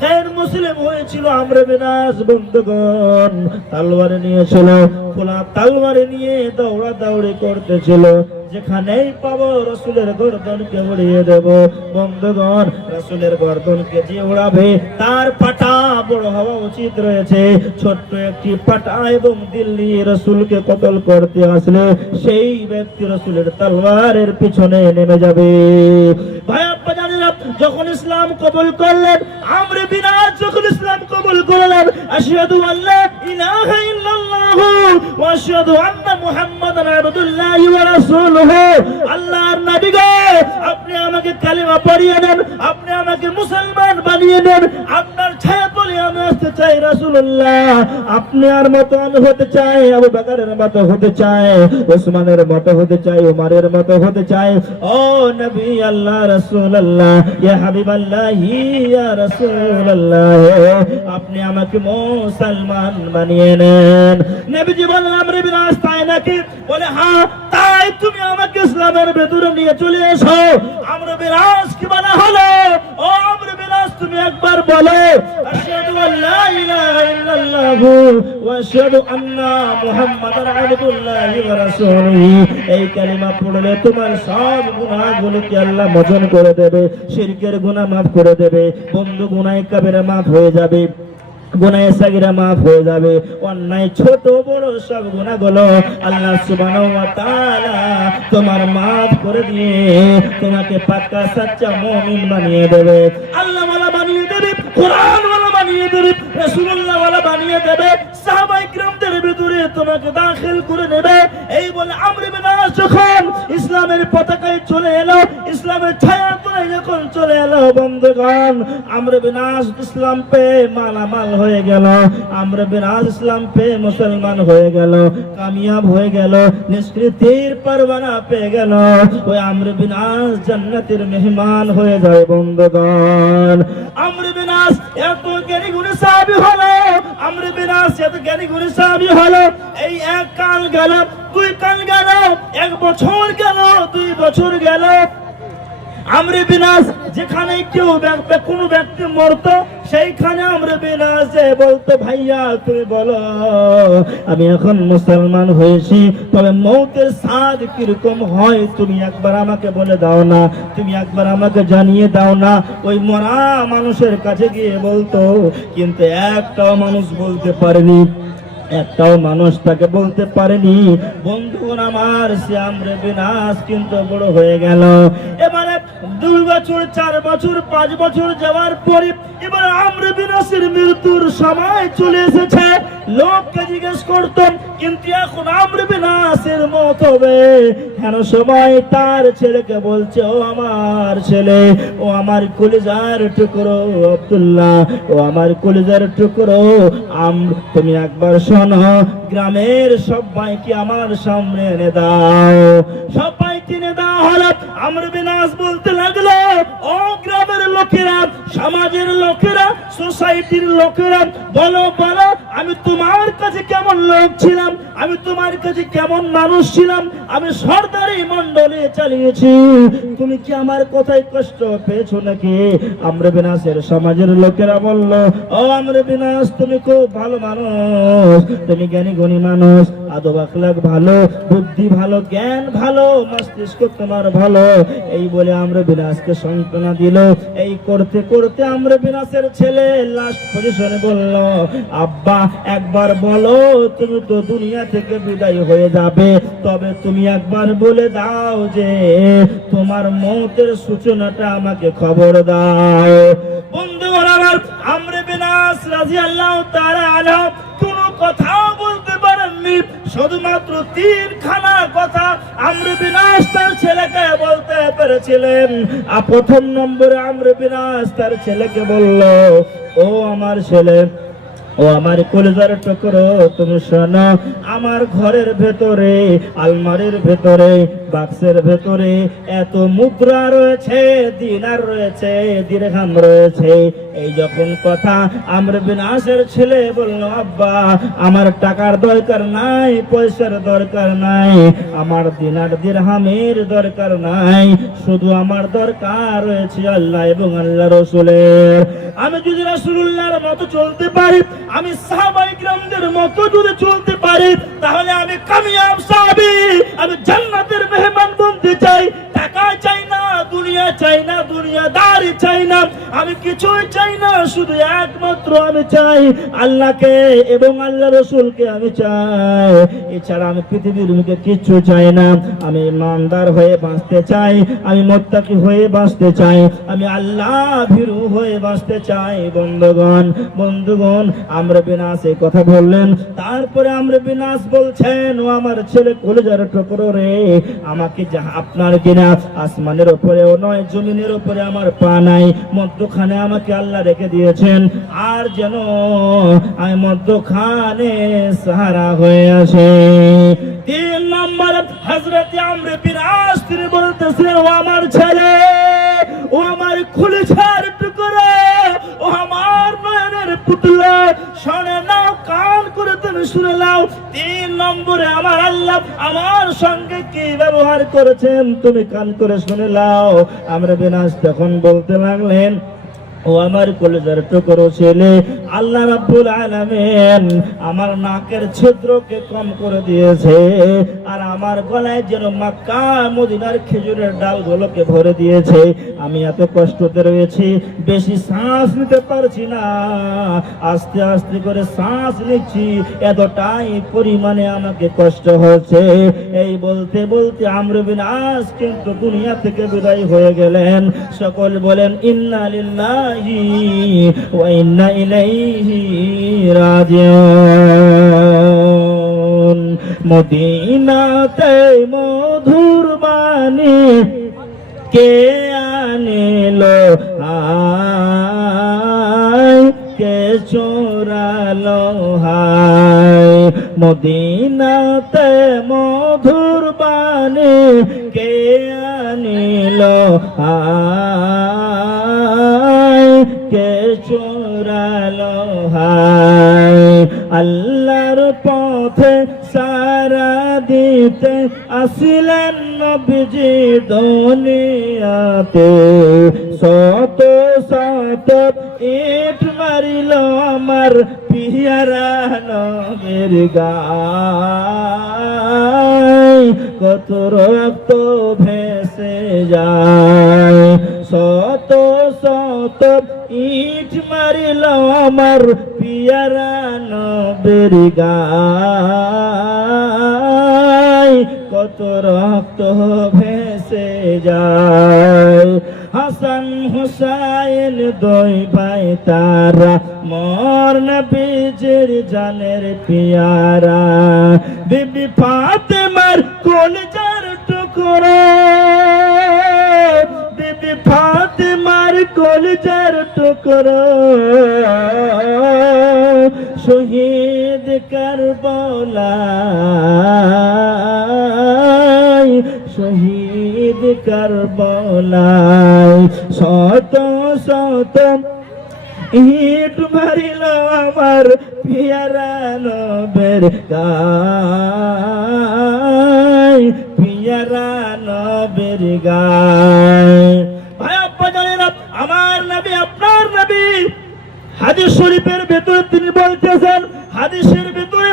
গায়ের মুসলিম হয়েছিল আমরে বিনাস। বন্ধুগণ, তলোয়ার নিয়েছিল, খোলা তলোয়ার নিয়ে দৌড়াদৌড়ি করতেছিল, যেখানেই পাবো রাসূলের গর্দনকে উড়িয়ে দেব। বন্ধুগণ, রাসূলের গর্দনকে যে উড়াবে তার পাটা বড় হওয়া উচিত রয়েছে। ছোট্ট একটি পাটা এবং দিল্লি রাসূলকে কতল করতে আসলে সেই ব্যক্তি রাসূলের তলোয়ারের পিছনে নেমে যাবে। ভাই আপা জানেন, যখন ইসলাম কবুল করলেন আমরে বিনাস, যখন ইসলাম কবুল করলেন, আশহাদু আল্লা ইলাহা ইল্লাল্লাহ ওয়া আশহাদু আন্না মুহাম্মাদান আবদুল্লাহি ওয়া রাসূলুহু। আল্লাহর নবী গো, আপনি আমাকে কালিমা পড়িয়ে দেন, আপনি আমাকে মুসলমান বানিয়ে দেন, আপনার ছায়া তলে আমি আসতে চাই রাসূলুল্লাহ। আপনার মতো আমি হতে চাই, আবু বকরের মতো হতে চাই, ওসমানের মতো হতে চাই, ওমরের মতো হতে চাই। ও নবী আল্লাহ রাসূলুল্লাহ, ইয়া হাবিবাল্লাহ, ইয়া রাসূলুল্লাহ, আপনি আমাকে মুসলমান বানিয়ে নেন। নবীজি বললেন, আমরে বিনাস তাই নাকি? বলে হ্যাঁ তাই, তুমি আমাকে ইসলামের ভেতরে নিয়ে চলে এসো। আমরে বিনাস কি বলা হলো? ও আমরে বিনাস, তুমি একবার বলো আশহাদু আল্লা ইলাহা ইল্লাল্লাহ ওয়া আশহাদু আন্না মুহাম্মাদান আবদুল্লাহি ওয়া রাসূলুহু। এই কালিমা পড়লে তোমার সব গুনাহগুলোকে আল্লাহ মোচন করে দেবে, শিরকের গুনাহ মাফ করে দেবে, বন্ধু গুনাহ কাবিরা মাফ হয়ে যাবে, গুনাহে সাগীরা মাফ হয়ে যাবে, অন্যায় ছোট বড় সব গুনাহগুলো আল্লাহ সুবহানাহু ওয়া তাআলা তোমার মাফ করে দিয়ে তোমাকে পাক্কা সাচ্চা মুমিন বানিয়ে দেবে, আল্লাহ ওয়ালা বানিয়ে দেবে, কোরআন ওয়ালা বানিয়ে দেবে, রাসূলুল্লাহ ওয়ালা বানিয়ে দেবে, সাহাবায়ে কিরামদের ভিতরে তোমাকে দাখিল করে নেবে। এই বলে আমরে বিনাস যখন ইসলামের পতাকায় চলে এলো, ইসলামের ছায়া তলে যখন চলে এলো, বন্ধুগণ, আমরে বিনাস ইসলাম পেয়ে মালামাল হয়ে গেল, আমরে বিনাস ইসলাম পেয়ে মুসলমান হয়ে গেল, কামিয়াব হয়ে গেল, নিষ্কৃতির পরওয়ানা পেয়ে গেল। ওই আমরে বিনাস জান্নাতের মেহমান হয়ে যায়। বন্ধুগণ, আমরে বিনাস এত জ্ঞানী গুণী সাহাবী হলো, আমরে বিনাস এত জ্ঞানী গুণী সাহাবী হলো, এই এক কাল গেল, দুই কাল গেল, এক বছর গেল, 2 বছর গেল, আমরে বিনাস যেখানে কেউ কোনো ব্যক্তি মরতো সেইখানে আমরে বিনাস বলতো, ভাইয়া তুমি বলো আমি এখন মুসলমান হয়েছি, তবে মৌতের স্বাদ কিরকম হয় তুমি একবার আমাকে বলে দাও না, তুমি একবার আমাকে জানিয়ে দাও না। ওই মরা মানুষের কাছে গিয়ে বলতো, কিন্তু একটাও মানুষ বলতে পারেনি, একটাও মানুষ তাকে বলতে পারেনি। বন্ধুগণ আমার, সে আমরে বিনাস কিন্তু বড় হয়ে গেল। এবারে 2 বছর 4 বছর 5 বছর যাওয়ার পরে এবার আমরে বিনাসের মৃত্যুর সময় চলে এসেছে। লোককে জিজ্ঞেস করতেন, কিন্তু এখন আমরে বিনাসের মত হবে কেন? সময় তার ছেলেকে বলছে, ও আমার ছেলে, ও আমার কলিজার টুকরো আব্দুল্লাহ, ও আমার কলিজার টুকরো তুমি একবার শোনো, গ্রামের সবাইকে আমার সামনে এনে দাও। সবাইকে এনে দেওয়া হলো। আমরে বিনাস বলতে লাগলো, ও গ্রামের লোকেরা, সমাজের লোকেরা, সোসাইটির লোকেরা, বলো বলো আমি তোমার কাছে কেমন লোক ছিলাম, আমি তোমার কাছে কেমন মানুষ ছিলাম, আমি সরদারি মন্ডলে চালিয়েছি, তুমি কি আমার কথায় কষ্ট পেয়েছো নাকি? আমরে বিনাসের সমাজের লোকেরা বলল, ও আমরে বিনাস, তুমি খুব ভালো মানুষ, তুমি জ্ঞানী গুণী মানুষ, আদব আখলাক ভালো, বুদ্ধি ভালো, জ্ঞান ভালো, মস্তিষ্ক তোমার ভালো। এই বলে আমরে বিনাসকে সান্ত্বনা দিল। এই করতে করতে আমরে বিনাসের ছেলে লাস্ট পজিশনে বলল, আব্বা একবার বলো, তুমি তো দুনিয়া থেকে বিদায় হয়ে যাবে, তবে তুমি একবার বলে দাও যে তোমার মৌতের সূচনাটা আমাকে খবর দাও। বন্ধুগণ আমার, রাদিয়াল্লাহু তাআলা আনহু কোনো কথাও বলতে পারেননি, শুধুমাত্র তিনখানা কথা আমর বিন আস তার ছেলেকে বলতে পেরেছিলেন। প্রথম নম্বরে আমর বিন আস তার ছেলেকে বলল, ও আমার ছেলে, ও আমার কলিজার টুকরো, তুমি শোনো, আমার ঘরের ভেতরে, আলমারির ভেতরে, বাক্সের ভেতরে এত মুদ্রা রয়েছে, দিনার রয়েছে, দিরহাম রয়েছে। এই যখন কথা আমর বিন আসের ছেলে বলল, আব্বা আমার টাকার দরকার নাই, পয়সার দরকার নাই, আমার দিনার দিরহামের দরকার নাই, শুধু আমার দরকার রয়েছে আল্লাহ এবং আল্লাহ রসুলের। আমি যদি রাসূলুল্লাহর মতো চলতে পারি, আমি সাহাবায়ে কিরামদের মতো যদি চলতে পারি, তাহলে আমি কামিয়াব সাহাবী, আমি জান্নাতের মেহমান বনতে চাই। টাকা চাই না, দুনিয়া চাই না, দুনিয়াদারি চাই না, আমি কিছুই চাই না, শুধু একমাত্র আমি চাই আল্লাহকে এবং আল্লাহ রসুলকে আমি চাই। এছাড়া আমি পৃথিবীর মুখে কিচ্ছু চাই না। আমি ইমানদার হয়ে বাঁচতে চাই, আমি মুত্তাকি হয়ে বাঁচতে চাই, আমি আল্লাহ ভীরু হয়ে বাঁচতে চাই। বন্ধুগণ, আমর বিন আস এই কথা বললেন। তারপরে আমর বিন আস বলছেন, ও আমার ছেলে কলিজার টুকরো রে, আমাকে আপনার কিনা আসমানের উপরেও নয়, জমিনের উপরে আমার পা নাই, মধ্যখানে আমাকে আল্লাহ রেখে দিয়েছেন, আর যেন আমি মধ্যখানে সাহারা হয়ে আসে। তিন নম্বর হযরত আমর বিন আস তিনি বলতেছেন, ও আমার ছেলে, ও আমার কলিজার টুকরো, ও আমার নয়নের পুতলা, শুনে নাও, কান করে তুমি শুনে নাও। তিন নম্বরে আমার আল্লাহ আমার সঙ্গে কি ব্যবহার করেছেন, তুমি কান করে শুনে নাও। আমর বিন আস তখন বলতে লাগলেন, ও আমার কলিজার টুকরো ছেলে, আল্লাহ রাব্বুল আলামিন আমার নাকের ছিদ্রকে কম করে দিয়েছে, আর আমার গলায় যেন মক্কা মদিনার খেজুরের ডালগুলোকে ভরে দিয়েছে। আমি এত কষ্টতে রয়েছি, বেশি শ্বাস নিতে পারছি না, আস্তে আস্তে করে শ্বাস নিচ্ছি, এতটাই পরিমাণে আমাকে কষ্ট হচ্ছে। এই বলতে বলতে আমর বিন আস কিন্তু দুনিয়া থেকে বিদায় হয়ে গেলেন। সকল বলেন ইন্না লিল্লাহি ওয়া ইন্না ইলাইহি রাজিউন। মদিনাতে মধুর বাণী কে আনিলো, হায় কে চোরালো, হায় মদিনাতে মধুর বাণী কে আনিলো, হায় কে চোরালো, হায় আল্লাহর পথে সারা দিতে আসিলেন নবীজি দুনিয়াতে। শত শত ইট মারিল আমার পিয়ারা নবীর গায়, কত রক্ত ভেসে যায়। শত শত ইট মারিল আমার পিয়ারা নবীর গায়, কত রক্ত ভেসে যায়। হাসান হুসাইন দুই ভাই তারা, মোর নবীজির জানের পিয়ারা। বিবি ফাতেমার কলিজার টুকরো, বিবি ফাতেমার কলিজার টুকরো, শহীদ কারবালায়, শহীদ কারবালায়। শত শত ইট মারিল আমার পিয়ারা নবের গায়, পিয়ারা নবের গায়। ভাই আপা জানেন, আমার নবী আপনার নবী হাদিস শরীফের ভেতরে তিনি বলতেছেন, হাদিসের ভেতরে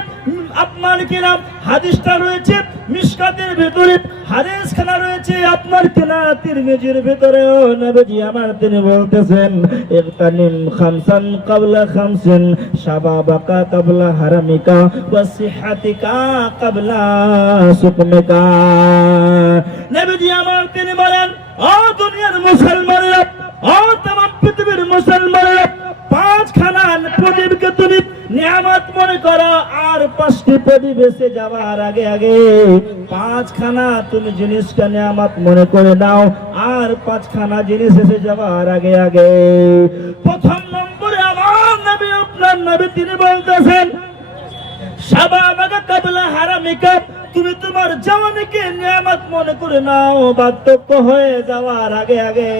আপনার কিনা হাদিসটা রয়েছে মিশকাতের ভেতরে, হাদিস খানা রয়েছে আপনার কিনা তিরমিজির ভেতরেও। নবীজি আমার তিনি বলতেছেন, ইগতানিম খামসান ক্বাবলা খামসিন, শাবাবাকা ক্বাবলা হারামিকা, ওয়া সিহাতিকা ক্বাবলা সুকমিকা। নবীজি আমার তিনি বলেন, ও দুনিয়ার মুসলমানেরা, ও তামাম পৃথিবীর মুসলমানেরা, পাঁচখানা পৃথিবীর বিপদে বেঁচে যাওয়ার আগে আগে 5খানা তুমি জিনিসকে নিয়ামত মনে করে নাও, আর 5খানা জিনিস এসে যাওয়ার আগে আগে। প্রথম নম্বরে আমার নবী, আপনার নবী তিনি বলতেছেন, শাবাবাকা কাবলা হারামিকা, তুমি তোমার জওয়ানিকে নিয়ামত মনে করে নাও, বার্ধক্য হয়ে যাওয়ার আগে আগে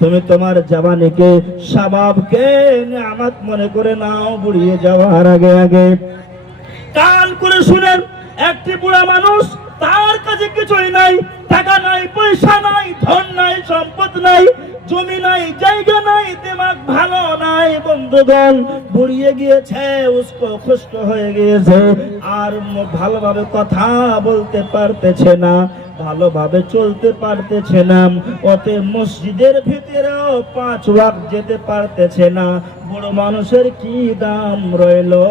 তুমি তোমার জওয়ানিকে, শাবাবকে নিয়ামত মনে করে নাও, বুড়িয়ে যাওয়ার আগে আগে। কান করে শুনেন, একটি বুড়া মানুষ, তার কাছে কিছুই নাই, টাকা নাই, পয়সা নাই, ধন নাই, সম্পদ নাই, জমি নাই, জায়গা নাই, দিমাগ ভালো নাই, বন্ধুগণ বুড়িয়ে গিয়েছে, উস্কো খুস্কো হয়ে গিয়েছে, আর ভালোভাবে কথা বলতে পারতেছে না, ভালোভাবে চলতে পারতেছে না, ওতে মসজিদের ভিতরেও 5 ওয়াক্ত যেতে পারতেছে না। বড় মানুষের কি দাম রইলো?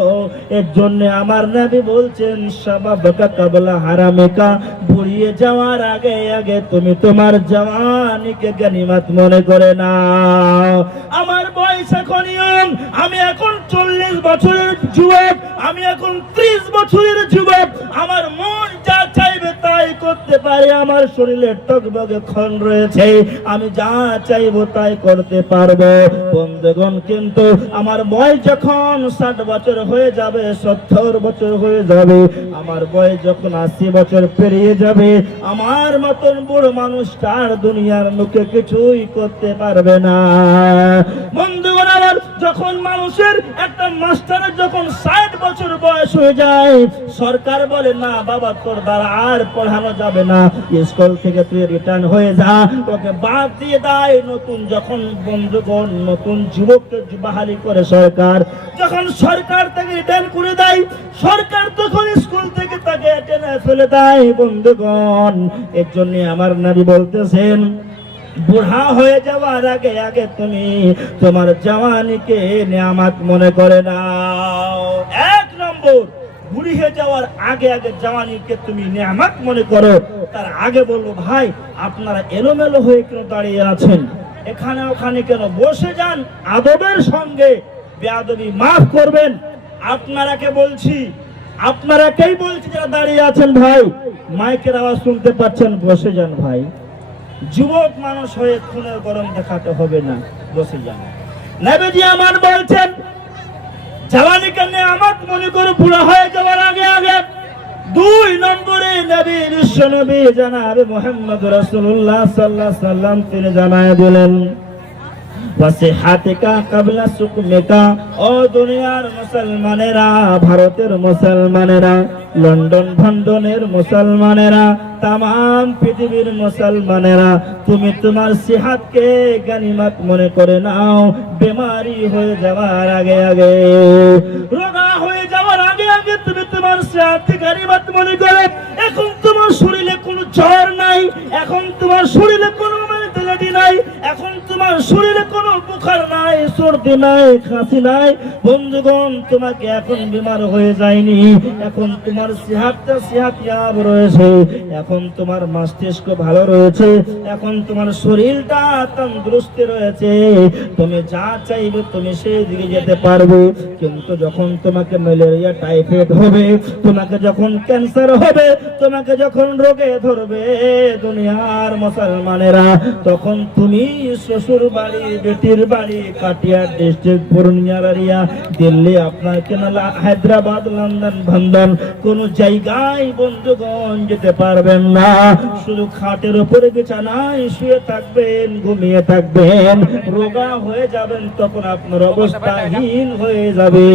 এর জন্য আমার নবী বলছেন, শাবাবাকা কাবলা হারামিকা, বুড়িয়ে যাওয়ার আগে আগে তুমি তোমার জওয়ানিকে গনিমত মনে করে নাও। আমার বয়স এখন ইয়ং, আমি এখন 40 বছরের যুবক, আমি এখন 30 বছরের যুবক, আমার মন যা চাইবে তাই করতে পারি, আমার শরীরে টকবগে ক্ষণ রয়েছে, আমি যা চাইবো তাই করতে পারবো। বন্ধুগণ, কিন্তু আমার বয়স যখন 60 বছর হয়ে যাবে, 70 বছর হয়ে যাবে, আমার বয়স যখন 80 বছর পেরিয়ে যাবে, আমার মতন বুড়ো মানুষ তার দুনিয়ার মুখে কিছুই করতে পারবে না। বন্ধুগণ আমার, যখন মানুষের একটা মাস্টারের যখন 60 বছর বয়স হয়ে যায়, সরকার বলে, না বাবা তোর দ্বারা আর পড়ানো যাবে না, স্কুল থেকে তুই রিটার্ন হয়ে যা, ওকে বাদ দিয়ে দেয়। নতুন যখন বন্ধুগণ নতুন যুবককে বাহালি করে সরকার, যখন সরকার তাকে রিটার্ন করে দেয়, সরকার তখন স্কুল থেকে তাকে টেনে ফেলে দেয়। বন্ধুগণ, এর জন্য আমার নবী বলতেছেন, বুড়া হয়ে যাওয়ার আগে আগে তুমি তোমার জওয়ানিকে নিয়ামত মনে করে নাও। 1 নম্বর, বুড়ি হয়ে যাওয়ার আগে আগে জওয়ানিকে তুমি নিয়ামত মনে করো। তার আগে বলবো, ভাই আপনারা এলোমেলো হয়ে কেন দাঁড়িয়ে আছেন? এখানে ওখানে কেন? বসে যান, আদবের সঙ্গে। বেয়াদবি মাফ করবেন, আপনারাকে বলছি, আপনারাকেই বলছি যারা দাঁড়িয়ে আছেন, ভাই মাইকের আওয়াজ শুনতে পাচ্ছেন, বসে যান ভাই। যুবক মানুষ হয়ে খুনের গরম দেখাতে হবে না, বসে যান। নবীজি আমার বলছেন, জওয়ানিকে নিয়ামত মনে করে বুড়া হয়ে যাওয়ার আগে আগে। 2 নম্বরে নবী, বিশ্ব নবী জনাবে মুহাম্মদ রাসূলুল্লাহ সাল্লাল্লাহু আলাইহি সাল্লাম তিনি জানায় দিলেন, ওয়াসিহাতিকা ক্বাবলা সুকমিকা, ও দুনিয়ার মুসলমানেরা, ভারতের মুসলমানেরা, লন্ডন ভন্ডনের মুসলমানেরা, तमाम পৃথিবীর মুসলমানেরা, তুমি তোমার সিহাতকে গনিমত মনে করে নাও। বেমারি হয়ে যাওয়ার আগে আগে, রোগা হয়ে যাওয়ার আগে আগে তুমি তোমার সিহাতকে গনিমত মনে করে। এখন তোমার শরীরে কোনো জ্বর নাই, এখন তোমার শরীরে কোনো মেলেটি নাই, এখন তোমার শরীরে কোনো বুখার নাই, সর্দি নাই, কাশি নাই। বন্ধুগণ, তোমাকে এখন বিমার হয়ে যায়নি, এখন তোমার সিহাতটা সিহাতিয়াব রয়েছে, এখন তোমার মস্তিষ্ক ভালো রয়েছে, এখন তোমার শরীরটা তন্দুরুস্ত রয়েছে, তুমি যা চাইবে তুমি সেই দিকে যেতে পারবে। কিন্তু যখন তোমাকে ম্যালেরিয়া টাইফয়েড হবে, তোমাকে যখন ক্যান্সার হবে, তোমাকে যখন রোগে ধরবে দুনিয়ার মুসলমানেরা, তখন তুমি শ্বশুর বাড়ি, বেটির বাড়ি, কাটিয়ার ডিস্ট্রিক্ট, পূর্ণিয়া, দিল্লি, আপনার কেনালা, হায়দ্রাবাদ, লন্ডন, ভন্ডন, কোন জায়গায় বন্ধুগণ যেতে পারবেন না। শুধু খাটের উপরে বিছানায় শুয়ে থাকবেন, ঘুমিয়ে থাকবেন, রোগা হয়ে যাবেন, তখন আপনার অবস্থাহীন হয়ে যাবে।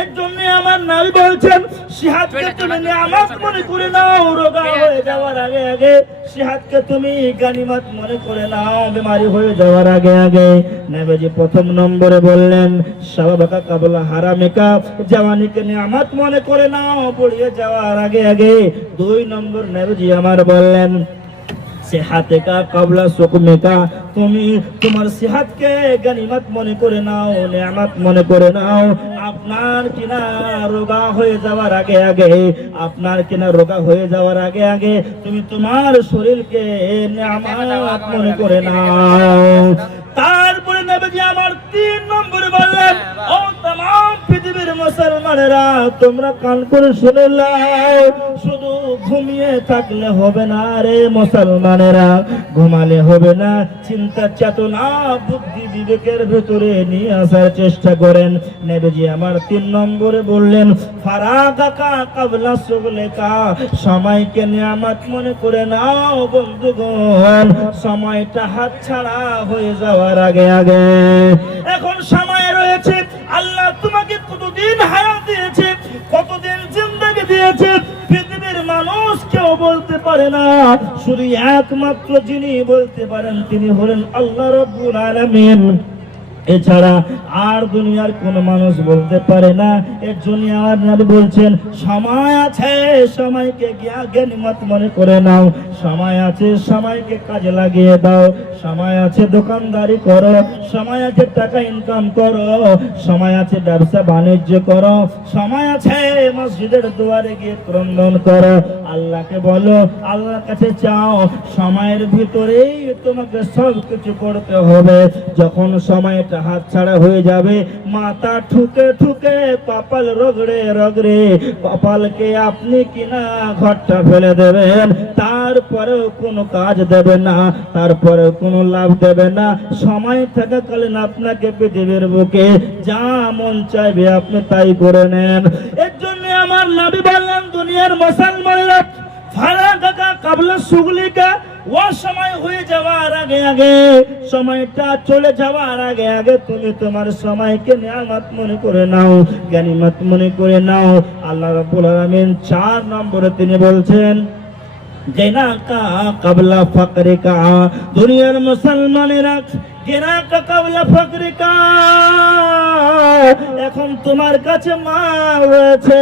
এর জন্য আমার নবী বলছেন, সিহাতকে তুমি নিয়ামত মনে করে নাও। রোগা হয়ে যাওয়ার আগে আগে সিহাতকে তুমি গনিমত মনে করে নাও, বিমারি হয়ে যাওয়ার আগে আগে। নবীজি প্রথম নম্বরে বললেন, শাবাবাকা কাবলা হারামিকা, জওয়ানিকে নিয়ামত মনে করে নাও, বুড়িয়ে যাওয়ার আগে আগে। 2 নম্বর নবীজি আমার বললেন, সিহাতিকা কাবলা সুকমিকা, তুমি তোমার সিহাতকে গনিমত মনে করে নাও, নিয়ামত মনে করে নাও। আপনার কিনা রোগা হয়ে যাওয়ার আগে আগে, আপনার কিনা রোগা হয়ে যাওয়ার আগে আগে তুমি তোমার শরীরকে নিয়ামত মনে করে নাও। তারপরে নবীজি আমার 3 নম্বরে বললেন, ও तमाम পৃথিবীর মুসলমানেরা তোমরা কান করে শুনে নাও, শুধু ঘুমিয়ে থাকলে হবে না রে মুসলমানেরা, ঘুমালে হবে না, চিন্তা চেতনা বুদ্ধি বিবেকের ভেতরে নিয়ে আসার চেষ্টা করেন। নবীজি আমার 3 নম্বরে বললেন ফারাগাকা কাবলা শুগলিকা, সময়কে নিয়ামত মনে করে নাও বন্ধুগণ, সময়টা হাতছাড়া হয়ে যাওয়ার আগে আগে। এখন সময় রয়েছে, আল্লাহ তোমাকে কতদিন হায়াত দিয়েছে, কতদিন জিন্দেগি দিয়েছে, পৃথিবীর মানুষ কেউ বলতে পারে না, শুধু একমাত্র যিনি বলতে পারেন তিনি হলেন আল্লাহ রাব্বুল আলামিন। এছাড়া আর দুনিয়ার কোন মানুষ বলতে পারে না। এর জন্য আমার নবী বলছেন সময় আছে, সময়কে গনিমত মনে করে নাও, সময় আছে সময়কে কাজে লাগিয়ে দাও, সময় আছে দোকানদারি করো, সময় আছে টাকা ইনকাম করো, সময় আছে ব্যবসা বাণিজ্য করো, সময় আছে মসজিদের দুয়ারে গিয়ে ক্রন্দন করো, আল্লাহকে বলো, আল্লাহর কাছে চাও, সময়ের ভিতরেই তোমাকে সব কিছু করতে হবে। যখন সময়টা হাত ছাড়া হয়ে যাবে, মাথা ঠুকে ঠুকে কপাল রগড়ে রগড়ে কপালকে আপনি কিনা ঘরটা ফেলে দেবেন, তারপরেও কোনো কাজ দেবে না, তারপরেও কোনো লাভ দেবে না। সময় থাকাকালীন আপনাকে পৃথিবীর বুকে যা মন চাইবে আপনি তাই করে নেন। এর জন্য আমার নবী বললেন দুনিয়ার মুসলমানেরা ফারাগাকা কাবলা শুগলিকা, ও সময় হয়ে যাওয়ার আগে আগে, সময়টা চলে যাওয়ার আগে আগে তুমি তোমার সময়কে নিয়ামত মনে করে নাও, গনিমত মনে করে নাও। আল্লাহ রাব্বুল আলামিন 4 নম্বরে তিনি বলছেন গিনাকা কাবলা ফাকরিকা, দুনিয়ার মুসলমানেরা গিনাকা কাবলা ফাকরিকা, এখন তোমার কাছে মাল রয়েছে,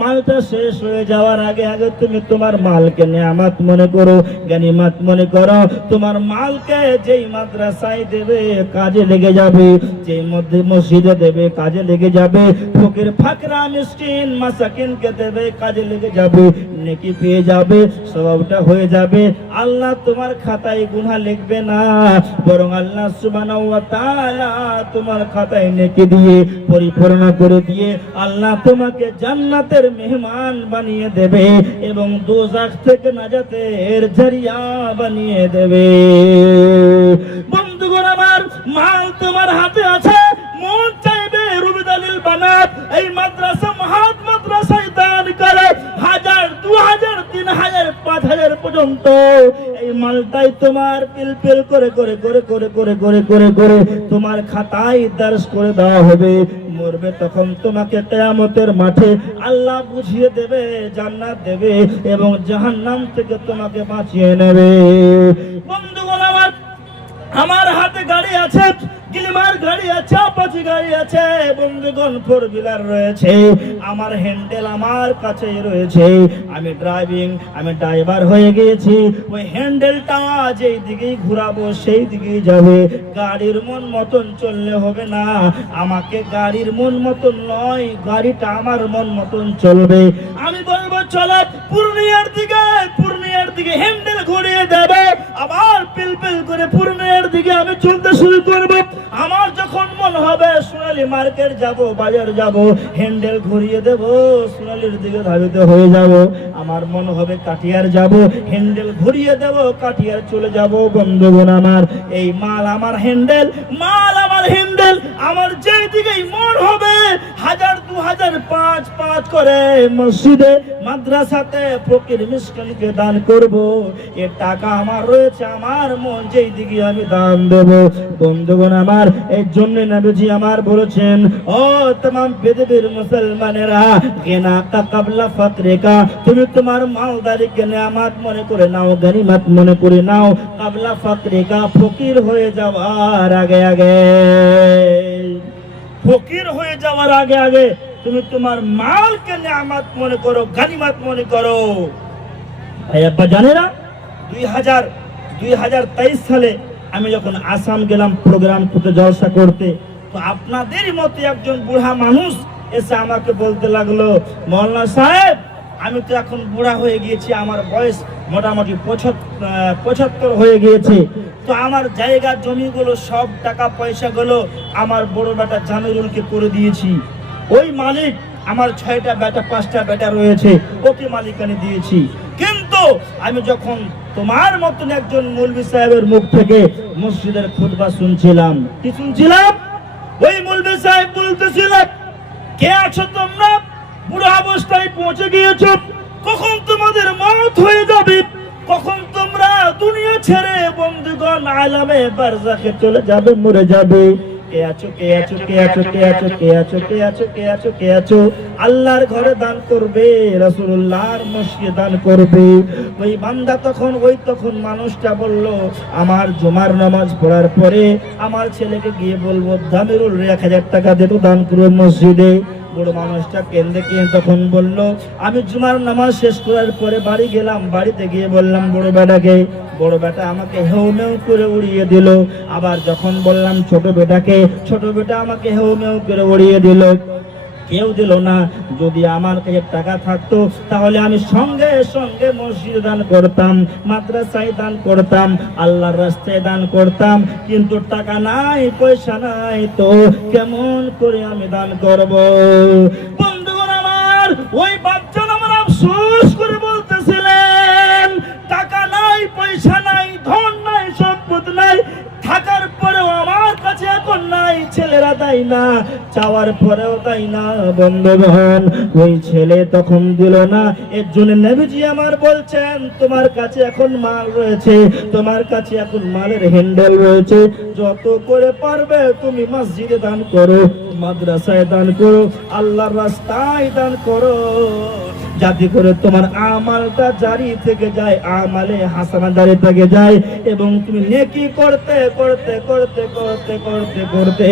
মালটা শেষ হয়ে যাওয়ার আগে আগে তুমি তোমার মালকে নিয়ামত মনে করো, গনিমত মনে করো। তোমার মালকে যেই মাদ্রাসায় দেবে কাজে লেগে যাবে, যেই মসজিদে দেবে কাজে লেগে যাবে, ফকির ফাকরা মিসকিন মাসাকিনকে দেবে কাজে লেগে যাবে, নেকি পেয়ে যাবে, সওয়াবটা হয়ে যাবে। আল্লাহ তোমার খাতায় গুনাহ লিখবে না, বরং আল্লাহ সুবহানাহু ওয়া তাআলা তোমার খাতায় নেকি দিয়ে পরিপূর্ণ করে দিয়ে আল্লাহ তোমাকে জান্নাতের মেহমান বানিয়ে দেবে এবং দোজখ থেকে নাজাতের জরিয়া বানিয়ে দেবে। বন্ধুগণ আমার, মাল তোমার হাতে আছে, মন চাইবে রুবি দলিল বানাত এই মাদ্রাসা মহাত মাদ্রাসায় দান করে 1000 2000 3000 5000 পর্যন্ত এই মালটাই তোমার পিলপিল করে করে করে করে করে করে করে করে তোমার খাতায় দর্জ করে দেওয়া হবে। মরবে তখন তোমাকে কিয়ামতের মাঠে আল্লাহ বুঝিয়ে দেবে, জান্নাত দেবে এবং জাহান্নাম থেকে তোমাকে বাঁচিয়ে নেবে। বন্ধুগণ আমার হাতে গাড়ি আছে, গ্ল্যামার গাড়ি আছে, অ্যাপাচি গাড়ি আছে, বন্ধুগণ 4 হুইলার রয়েছে, আমার হ্যান্ডেল আমার কাছেই রয়েছে, আমি ড্রাইভার হয়ে গিয়েছি, ওই হ্যান্ডেলটা যেই দিকেই ঘুরাবো সেই দিকেই যাবে। গাড়ির মন মতন চললে হবে না, আমাকে গাড়ির মন মতন নয়, গাড়িটা আমার মন মতন চলবে। আমি বলবো চলো পূর্ণিয়ার দিকে হ্যান্ডেল ঘুরিয়ে দেবে, আবার পিলপিল করে পূর্ণিয়ার দিকে আমি চলতে শুরু করবো। আমার যখন মন হবে সোনালী মার্কেট যাব, বাজার যাব, হ্যান্ডেল ঘুরিয়ে দেব, সোনালীর দিকে ধাবিত হয়ে যাব। আমার মন হবে কাটিয়ার যাব, হ্যান্ডেল ঘুরিয়ে দেব, কাটিয়ার চলে যাব। বন্ধুগণ আমার, এই মাল আমার হ্যান্ডেল, আমার যেই দিকেই মন হবে 1000 2000 5 করে মসজিদে মাদ্রাসাতে ফকির মিসকিনকে দান করব। এর টাকা আমার রয়েছে, আমার মন যেই দিকে আমি দান দেব। বন্ধুগণ আমার, এর জন্য নবীজি আমার বলেছেন ও तमाम পৃথিবীর মুসলমানেরা, গিনাকা কাবলা ফাকরিকা, তুমি তোমার মালদারিকে নিয়ামত মনে করে নাও, গনিমত মনে করে নাও, কাবলা ফাকরিকা, ফকির হয়ে যাওয়ার আগে আগে, ফকির হয়ে যাওয়ার আগে আগে তুমি তোমার মালকে নিয়ামত মনে করো, গনিমত মনে করো। ভাই আব্বা জানেরা, 2023 সালে আমি যখন আসাম গেলাম প্রোগ্রাম করতে, জলসা করতে, তো আপনাদেরই মতো একজন বুড়া মানুষ এসে আমাকে বলতে লাগলো, মৌলানা সাহেব আমি তো এখন বুড়া হয়ে গিয়েছি, আমার বয়স মোটামুটি 75 হয়ে গিয়েছে, তো আমার জায়গা জমিগুলো সব টাকা পয়সাগুলো আমার বড় বেটা জামিরুলকে করে দিয়েছি। ওই মালিক আমার 6টা বেটা 5টা বেটা রয়েছে, ওকে মালিকানি দিয়েছি। কিন্তু আমি যখন তোমার মতন একজন মৌলভী সাহেবের মুখ থেকে মসজিদের খুতবা শুনছিলাম, কি শুনছিলাম? ওই মৌলভী সাহেব বলতেছিলেন, কে আছো তোমরা? বুড়া অবস্থায় পৌঁছে গিয়েছো, কখন তোমাদের মওত হয়ে যাবে, কখন তোমরা দুনিয়া ছেড়ে বন্ধুগণ আলামে বারজাখে চলে যাবে, মরে যাবে। কে আছো, কে আছো, কে আছো, কে আছো, কে আছো, কে আছো, কে আছো, কে আছো? আল্লাহর ঘরে দান করবে, রাসূলুল্লাহর মসজিদে দান করবে। ওই বান্দা তখন মানুষটা বলল, আমার জুমার নামাজ পড়ার পরে আমার ছেলেকে গিয়ে বলবো দামিরুল 1000 টাকা দে তো দান করবে মসজিদে। বড় মানুষটা কেন্দ্রে তখন বলল, আমি জুমার নামাজ শেষ করার পরে বাড়ি গেলাম, বাড়িতে গিয়ে বললাম বড় বেটাকে, বড় বেটা আমাকে হেউ মেউ করে উড়িয়ে দিল। আবার যখন বললাম ছোট বেটাকে, ছোট বেটা আমাকে হেউ মেউ করে উড়িয়ে দিল। কেউ দিল না। যদি আমার কাছে টাকা থাকতো তাহলে আমি সঙ্গে সঙ্গে মসজিদে দান করতাম, মাদ্রাসায় দান করতাম, আল্লাহর রাস্তায় দান করতাম। কিন্তু টাকা নাই, পয়সা নাই, তো কেমন করে আমি দান করব? বন্ধুগণ আমার, ওই বাচ্চারা আমার আফসোস করে বলতেছিলেন, টাকা নাই, পয়সা নাই, ধন নাই, সম্পদ নাই, থাকার পরেও আমার কাছে এখন নাই, ছেলেরা দেয় না, চাওয়ার পরেও দেয় না। বন্ধুগণ, ওই ছেলে তখন দিল না। এর জন্য নবীজি আমার বলছেন, তোমার কাছে এখন মাল রয়েছে, তোমার কাছে এখন মালের হ্যান্ডেল রয়েছে, যত করে পারবে তুমি মসজিদে দান করো, মাদ্রাসায় দান করো, আল্লাহর রাস্তায় দান করো, যাতে করে তোমার আমালটা জারি থেকে যায়, আমালে হাসানা জারি থেকে যায়, এবং তুমি নেকি করতে করতে করতে করতে করতে করতে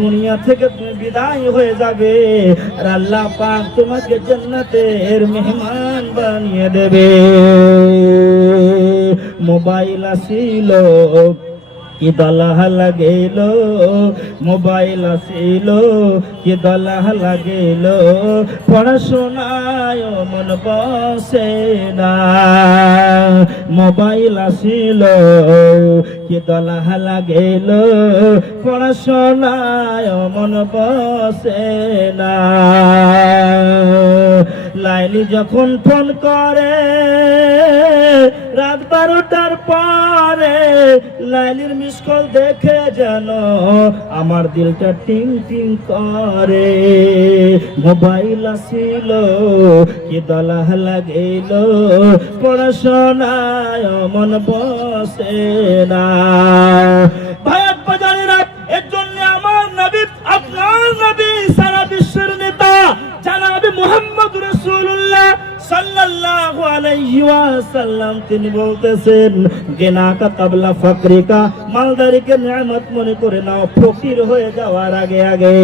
দুনিয়া থেকে তুমি বিদায় হয়ে যাবে, আর আল্লাহ পাক তোমাকে জান্নাতের মেহমান বানিয়ে দেবে। মোবাইল আসিল কি দলাহ লাগেল, মোবাইল আসিল কি দলাহ লাগেল, পড়াশোনায় মন বসে না। মোবাইল আসিল কি দলাহ লাগেল, পড়াশোনায় মন বসে না। লাইলি যখন ফোন করে রাত 12টার পরে, লাইলির মিস কল দেখে যেন আমার দিলটা টিং টিং করে। মোবাইল আসিল কি দলাহ লাগেল, পড়াশোনায় মন বসে না। ভাইয়াত বাজারেরা, এর জন্য আমার নবী, আপনার নবী, সারা বিশ্বের নেতা জানাবে মুহাম্মদ রাসূলুল্লাহ সাল্লাল্লাহু আলাইহি ওয়াসাল্লাম, তিনি বলতেছেন, গিনাকা কাবলা ফাকরিকা, মালদারিকে নিয়ামত মনে করে নাও ফকির হয়ে যাওয়ার আগে আগে।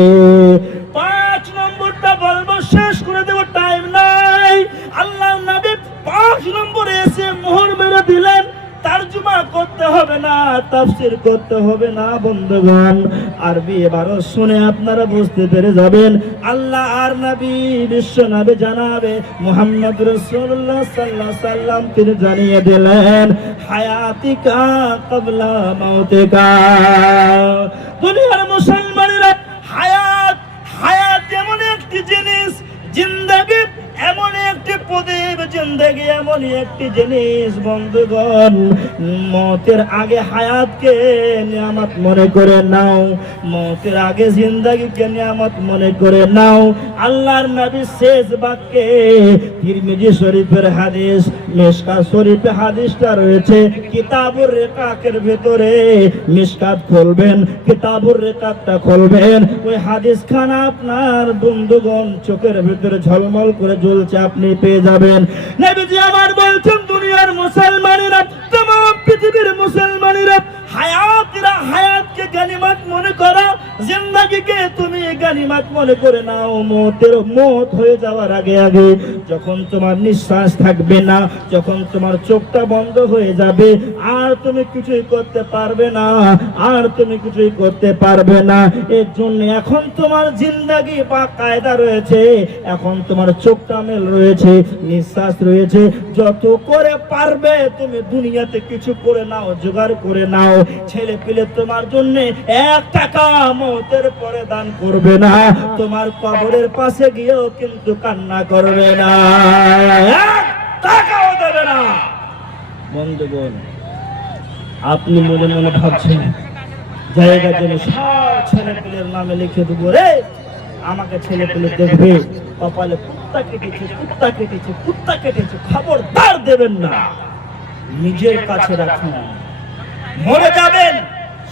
5 নম্বরটা বলবো, শেষ করে দেব, টাইম নাই। আল্লাহর নবী 5 নম্বরে এসে মোহর মেরে দিলেন, তরজমা করতে হবে না, তাফসীর করতে হবে না। বন্ধুগণ, আরবি এবারও শুনে আপনারা বুঝতে পেরে যাবেন। আল্লাহ আর নবী, বিশ্ব নবী জানাবে মুহাম্মদ রাসূলুল্লাহ সাল্লাল্লাহু আলাইহি সাল্লাম, তিনি জানিয়ে দিলেন, হায়াতিকা ক্বাবলা মাউতিকা। দুনিয়ার মুসলমানেরা, হায়াত, হায়াত এমন একটি জিনিস, জিন্দেগি এমন একটি প্রদীপ, জিন্দেগি এমন একটি জিনিস। বন্ধুগণ, মতের আগে হায়াতকে নিয়ামত মনে করে নাও, মতের আগে জিন্দেগিকে নিয়ামত মনে করে নাও। আল্লাহর নবী শেষ বাক্যে, তিরমিজি শরীফের হাদিস, মিশকাত শরীফে হাদিসটা রয়েছে, কিতাবুর রিকাকের ভিতরে। মিশকাত খুলবেন, কিতাবুর রিকাকটা খুলবেন, ওই হাদিস খানা আপনার বন্ধুগণ চোখের ভিতরে ঝলমল করে জ্বলছে, আপনি পেয়ে যাবেন। নবীজি আবার বলছেন, দুনিয়ার মুসলমানেরা, तमाम পৃথিবীর মুসলমানেরা, হায়াতরা, হায়াতকে গনিমত মনে করো, জিন্দেগিকে তুমি গনিমত মনে করে নাও। মত হয়ে যাওয়ার আগে আগে, যখন তোমার নিঃশ্বাস থাকবে না, যখন তোমার চোখটা বন্ধ হয়ে যাবে, আর তুমি কিছুই করতে পারবে না, আর তুমি কিছুই করতে পারবে না। এর জন্য এখন তোমার জিন্দেগি বা কায়দা রয়েছে, এখন তোমার চোখটা মেল রয়েছে, নিঃশ্বাস রয়েছে, যত করে পারবে তুমি দুনিয়াতে কিছু করে নাও, জোগাড় করে নাও। ছেলে পেলে তোমার জন্য 1 টাকা মওতের পরে দান করবে না, তোমার কবরের পাশে গিয়েও কিন্তু কান্না করবে না, এক টাকাও দেবে না। বন্ধুগণ, আপনি মনে মনে ভাবছেন জায়গা জন্য সব ছেলে পেলের নামে লিখে দেবো, রে আমাকে ছেলে পেলে দেখবে কপালে কুত্তা কেটেছে, কুত্তা কেটেছে, কুত্তা কেটেছে, খবরদার দেবেন না, নিজের কাছে রাখুন। মরে যাবেন,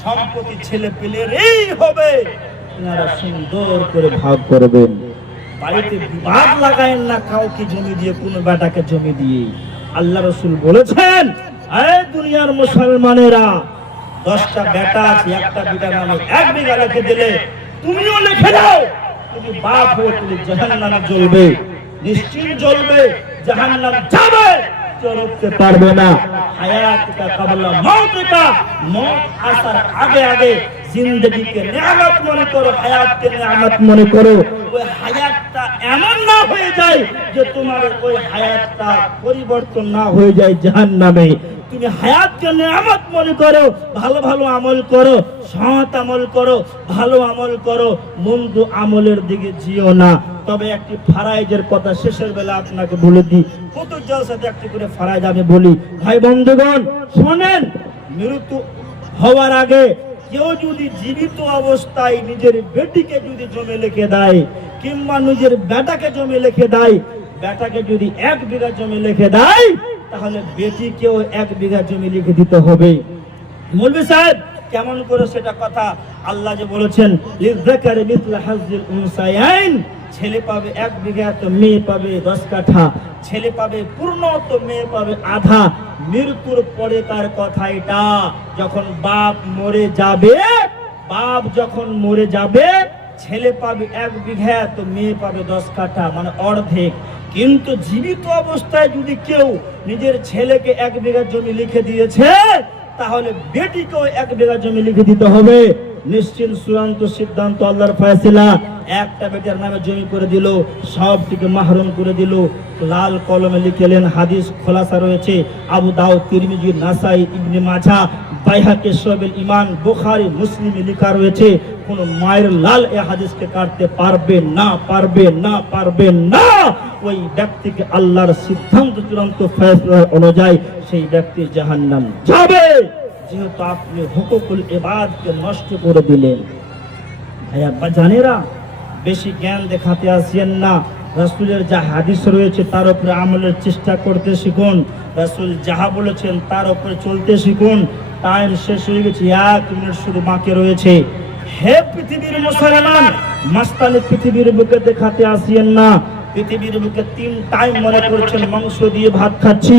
সম্পত্তি ছেলে পেলের এই হবে, আপনারা সুন্দর করে ভাগ করবেন। বাড়িতে বিবাদ লাগায়েন না কাউকে জমি দিয়ে, কোন বেটাকে জমি দিয়ে। আল্লাহ রাসূল বলেছেন, এই দুনিয়ার মুসলমানেরা, 10টা বেটা আছে, একটা বিটার নামে 1 বিঘা লিখে দিলে তুমিও লিখে দাও, তুমি বাপ হয়ে তুমি জাহান্নামে জ্বলবে, নিশ্চিত জ্বলবে, জাহান্নাম যাবে, কেউ রুখতে পারবে না। হায়াতুকা কাবলা মওতিকা, মওত আসার আগে আগে জিন্দেগিকে নিয়ামত মনে করো, হায়াতকে নিয়ামত মনে করো। ওই হায়াতটা এমন না হয়ে যায় যে তোমার ওই হায়াতটা পরিবর্তন না হয়ে যায় জাহান্নামে। তুমি হায়াতকে নিয়ামত মনে করো, ভালো ভালো আমল করো, সৎ আমল করো, ভালো আমল করো, মন্দ আমলের দিকে যেও না। তবে একটি ফারাইজের কথা শেষের বেলা আপনাকে বলে দিই, কত জলসাতে একটি করে ফারাইজ আমি বলি। ভাই বন্ধুগণ শোনেন, মৃত্যু হওয়ার আগে কেউ যদি জীবিত অবস্থায় নিজের বেটিকে যদি জমি লিখে দেয়, কিংবা নিজের বেটাকে জমি লিখে দেয়, বেটাকে যদি 1 বিঘা জমি লিখে দেয়, তাহলে বেটিকেও 1 বিঘা জমি লিখে দিতে হবে। মৌলভী সাহেব কেমন করে সেটা কথা? আল্লাহ যে বলেছেন লিযাকারি মিসলা হাজ্জিল উনসায়াইন, ছেলে পাবে 1 বিঘা, তো মেয়ে পাবে 10 কাঠা। ছেলে পাবে পূর্ণ, তো মেয়ে পাবে আধা। মৃত্যুর পরে তার কথা এটা, যখন বাপ মরে যাবে, বাপ যখন মরে যাবে, ছেলে পাবে 1 বিঘা, তো মেয়ে পাবে 10 কাঠা, মানে অর্ধেক। কিন্তু জীবিত অবস্থায় যদি কেউ নিজের ছেলেকে 1 বিঘা জমি লিখে দিয়েছে, তাহলে বেটিকেও 1 বিঘা জমি লিখে দিতে হবে। নিশ্চিত চূড়ান্ত সিদ্ধান্ত, আল্লাহর ফয়সালা। একটা বেটার নামে জমি করে দিল, সবটিকে মাহরুম করে দিল, লাল কলমে লিখলেন। হাদিস খোলাসা রয়েছে আবু দাউদ, তিরমিজি, নাসাই, ইবনে মাজাহ, বাইহাকি, শুআবুল ঈমান, বুখারী, মুসলিমে লেখা রয়েছে। কোন মায়ের লাল এই হাদিসকে কাটতে পারবে না, পারবে না, পারবে না। ওই ব্যক্তিকে আল্লাহর সিদ্ধান্ত চূড়ান্ত ফয়সালা অনুযায়ী সেই ব্যক্তি জাহান্নাম যাবে, যেহেতু আপনি হুকুকুল ইবাদকে নষ্ট করে দিলেন। ভাইয়া জানেরা, বেশি জ্ঞান দেখাতে আসেন না। রাসূলের যা হাদিস রয়েছে তার উপরে আমলের চেষ্টা করতে শিখুন। রাসূল যাহা বলেছেন তার উপরে চলতে শিখুন। টাইম শেষ হয়ে গেছে, 1 মিনিট শুধু বাকি রয়েছে। হে পৃথিবীর মুসলমান, মাস্তানি পৃথিবীর বুকে দেখাতে আসেন না। পৃথিবীর বুকে 3 টাইম মনে করছেন মাংস দিয়ে ভাত খাচ্ছি,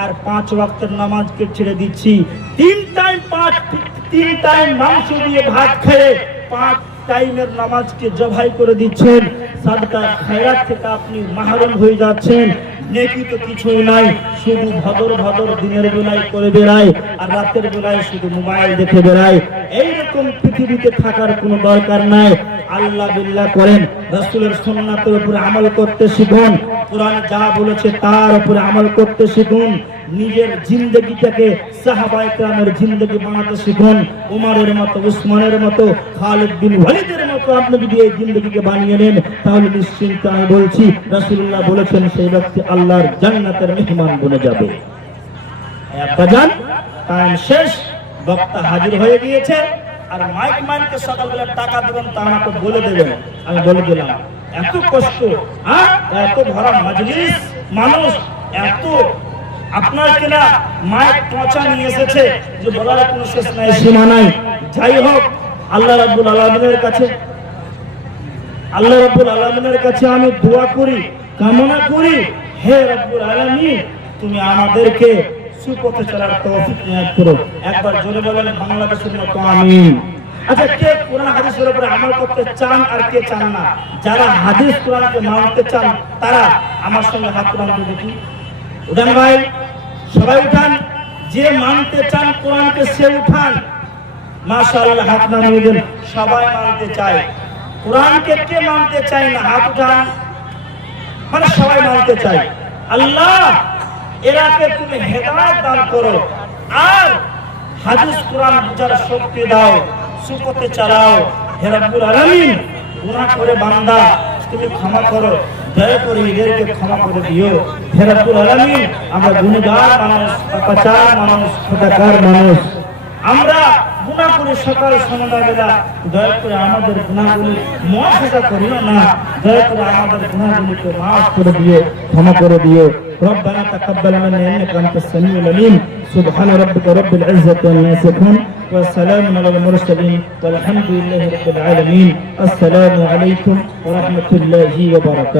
আর 5 ওয়াক্তের নামাজকে ছেড়ে দিচ্ছি। 3 টাইম মাংস দিয়ে ভাত খেয়ে 5 টাইমের নামাজকে জবাই করে দিচ্ছেন। সাদকা খায়রাত থেকে আপনি মাহরুম হয়ে যাচ্ছেন। নেকি তো কিছুই নাই, শুধু ভদর ভদর দিনের বেলায় করে বেড়ায়, আর রাতের বেলায় শুধু মোবাইল দেখে বেড়ায়। এইরকম পৃথিবীতে থাকার কোনো দরকার নাই। আল্লাহ বিল্লাহ করেন, রাসূলের সুন্নাতের উপরে আমল করতে শিখুন। কোরআন যা বলেছে তার উপরে আমল করতে শিখুন। নিজের জিন্দগিটাকে সাহাবায়ে কেরামের জিন্দগি বানাতে শিখুন। উমরের মতো, উসমানের মতো, খালিদ বিন ওয়ালিদের মতো আপনি যদি এই জিন্দগিকে বানিয়ে নেন, তাহলে নিশ্চিন্ত আমি বলছি রাসূলুল্লাহ বলেছেন সেই ব্যক্তি আল্লাহর জান্নাতের মেহমান বনে যাবে। আব্বাজান, টাইম শেষ, বক্তা হাজির হয়ে গিয়েছে। আর মাইক ম্যানকে সকালবেলা টাকা দেবেন তা আমাকে বলে দেবেন, আমি বলে দিলাম। এত কষ্ট, এত ভরা মজলিস, মানুষ এত আপনার কিনা মাইক পৌঁছা নিয়ে এসেছে যে বলার কোনো শেষ নাই, সীমা নাই। যাই হোক, আল্লাহ রাব্বুল আলামিনের কাছে আমি দোয়া করি, কামনা করি, হে রাব্বুল আলামিন, তুমি আমাদেরকে সুপথে চলার তৌফিক নিয়াত করো। একবার জোরে বলেন বাংলাদেশের মতো আমিন। আচ্ছা, কে কোরআন হাদিসের উপরে আমল করতে চান আর কে চান না? যারা হাদিস কোরআনকে মানতে চান তারা আমার সঙ্গে হাত তুলে দেখি। উঠান ভাই, সবাই উঠান। যে মানতে চান কোরআনকে সে উঠান। মাশাআল্লাহ, হাত নামিয়ে দেন। সবাই মানতে চায় কোরআনকে, কে মানতে চায় না? হাত উঠান। মানে সবাই মানতে চায়। আল্লাহ এরাকে তুমি হেদায়েত দান করো, আর হাদিস কোরআন বুঝার শক্তি দাও, সুপথে চালাও। হে রব্বুল আলামিন গুনাহ করে বান্দা তুমি ক্ষমা করো, দয়া করে এদেরকে ক্ষমা করে দিও। হে রব্বুল আলামিন আমরা গুনাহগার মানুষ, পাপাচার মানুষ, খোদাকার মানুষ, আমরা গুনাহ করে সকাল সন্ধ্যাবেলা, দয়া করে আমাদের গুনাহগুলি মুআফা করিও না, দয়া করে আমাদের গুনাহগুলিকে মাফ করে দিও, ক্ষমা করে দিও। ربنا تقبل منا انك انت السميع العليم سبحان ربك رب العزه عما يصفون والسلام على المرسلين والحمد لله رب العالمين السلام عليكم ورحمه الله وبركاته.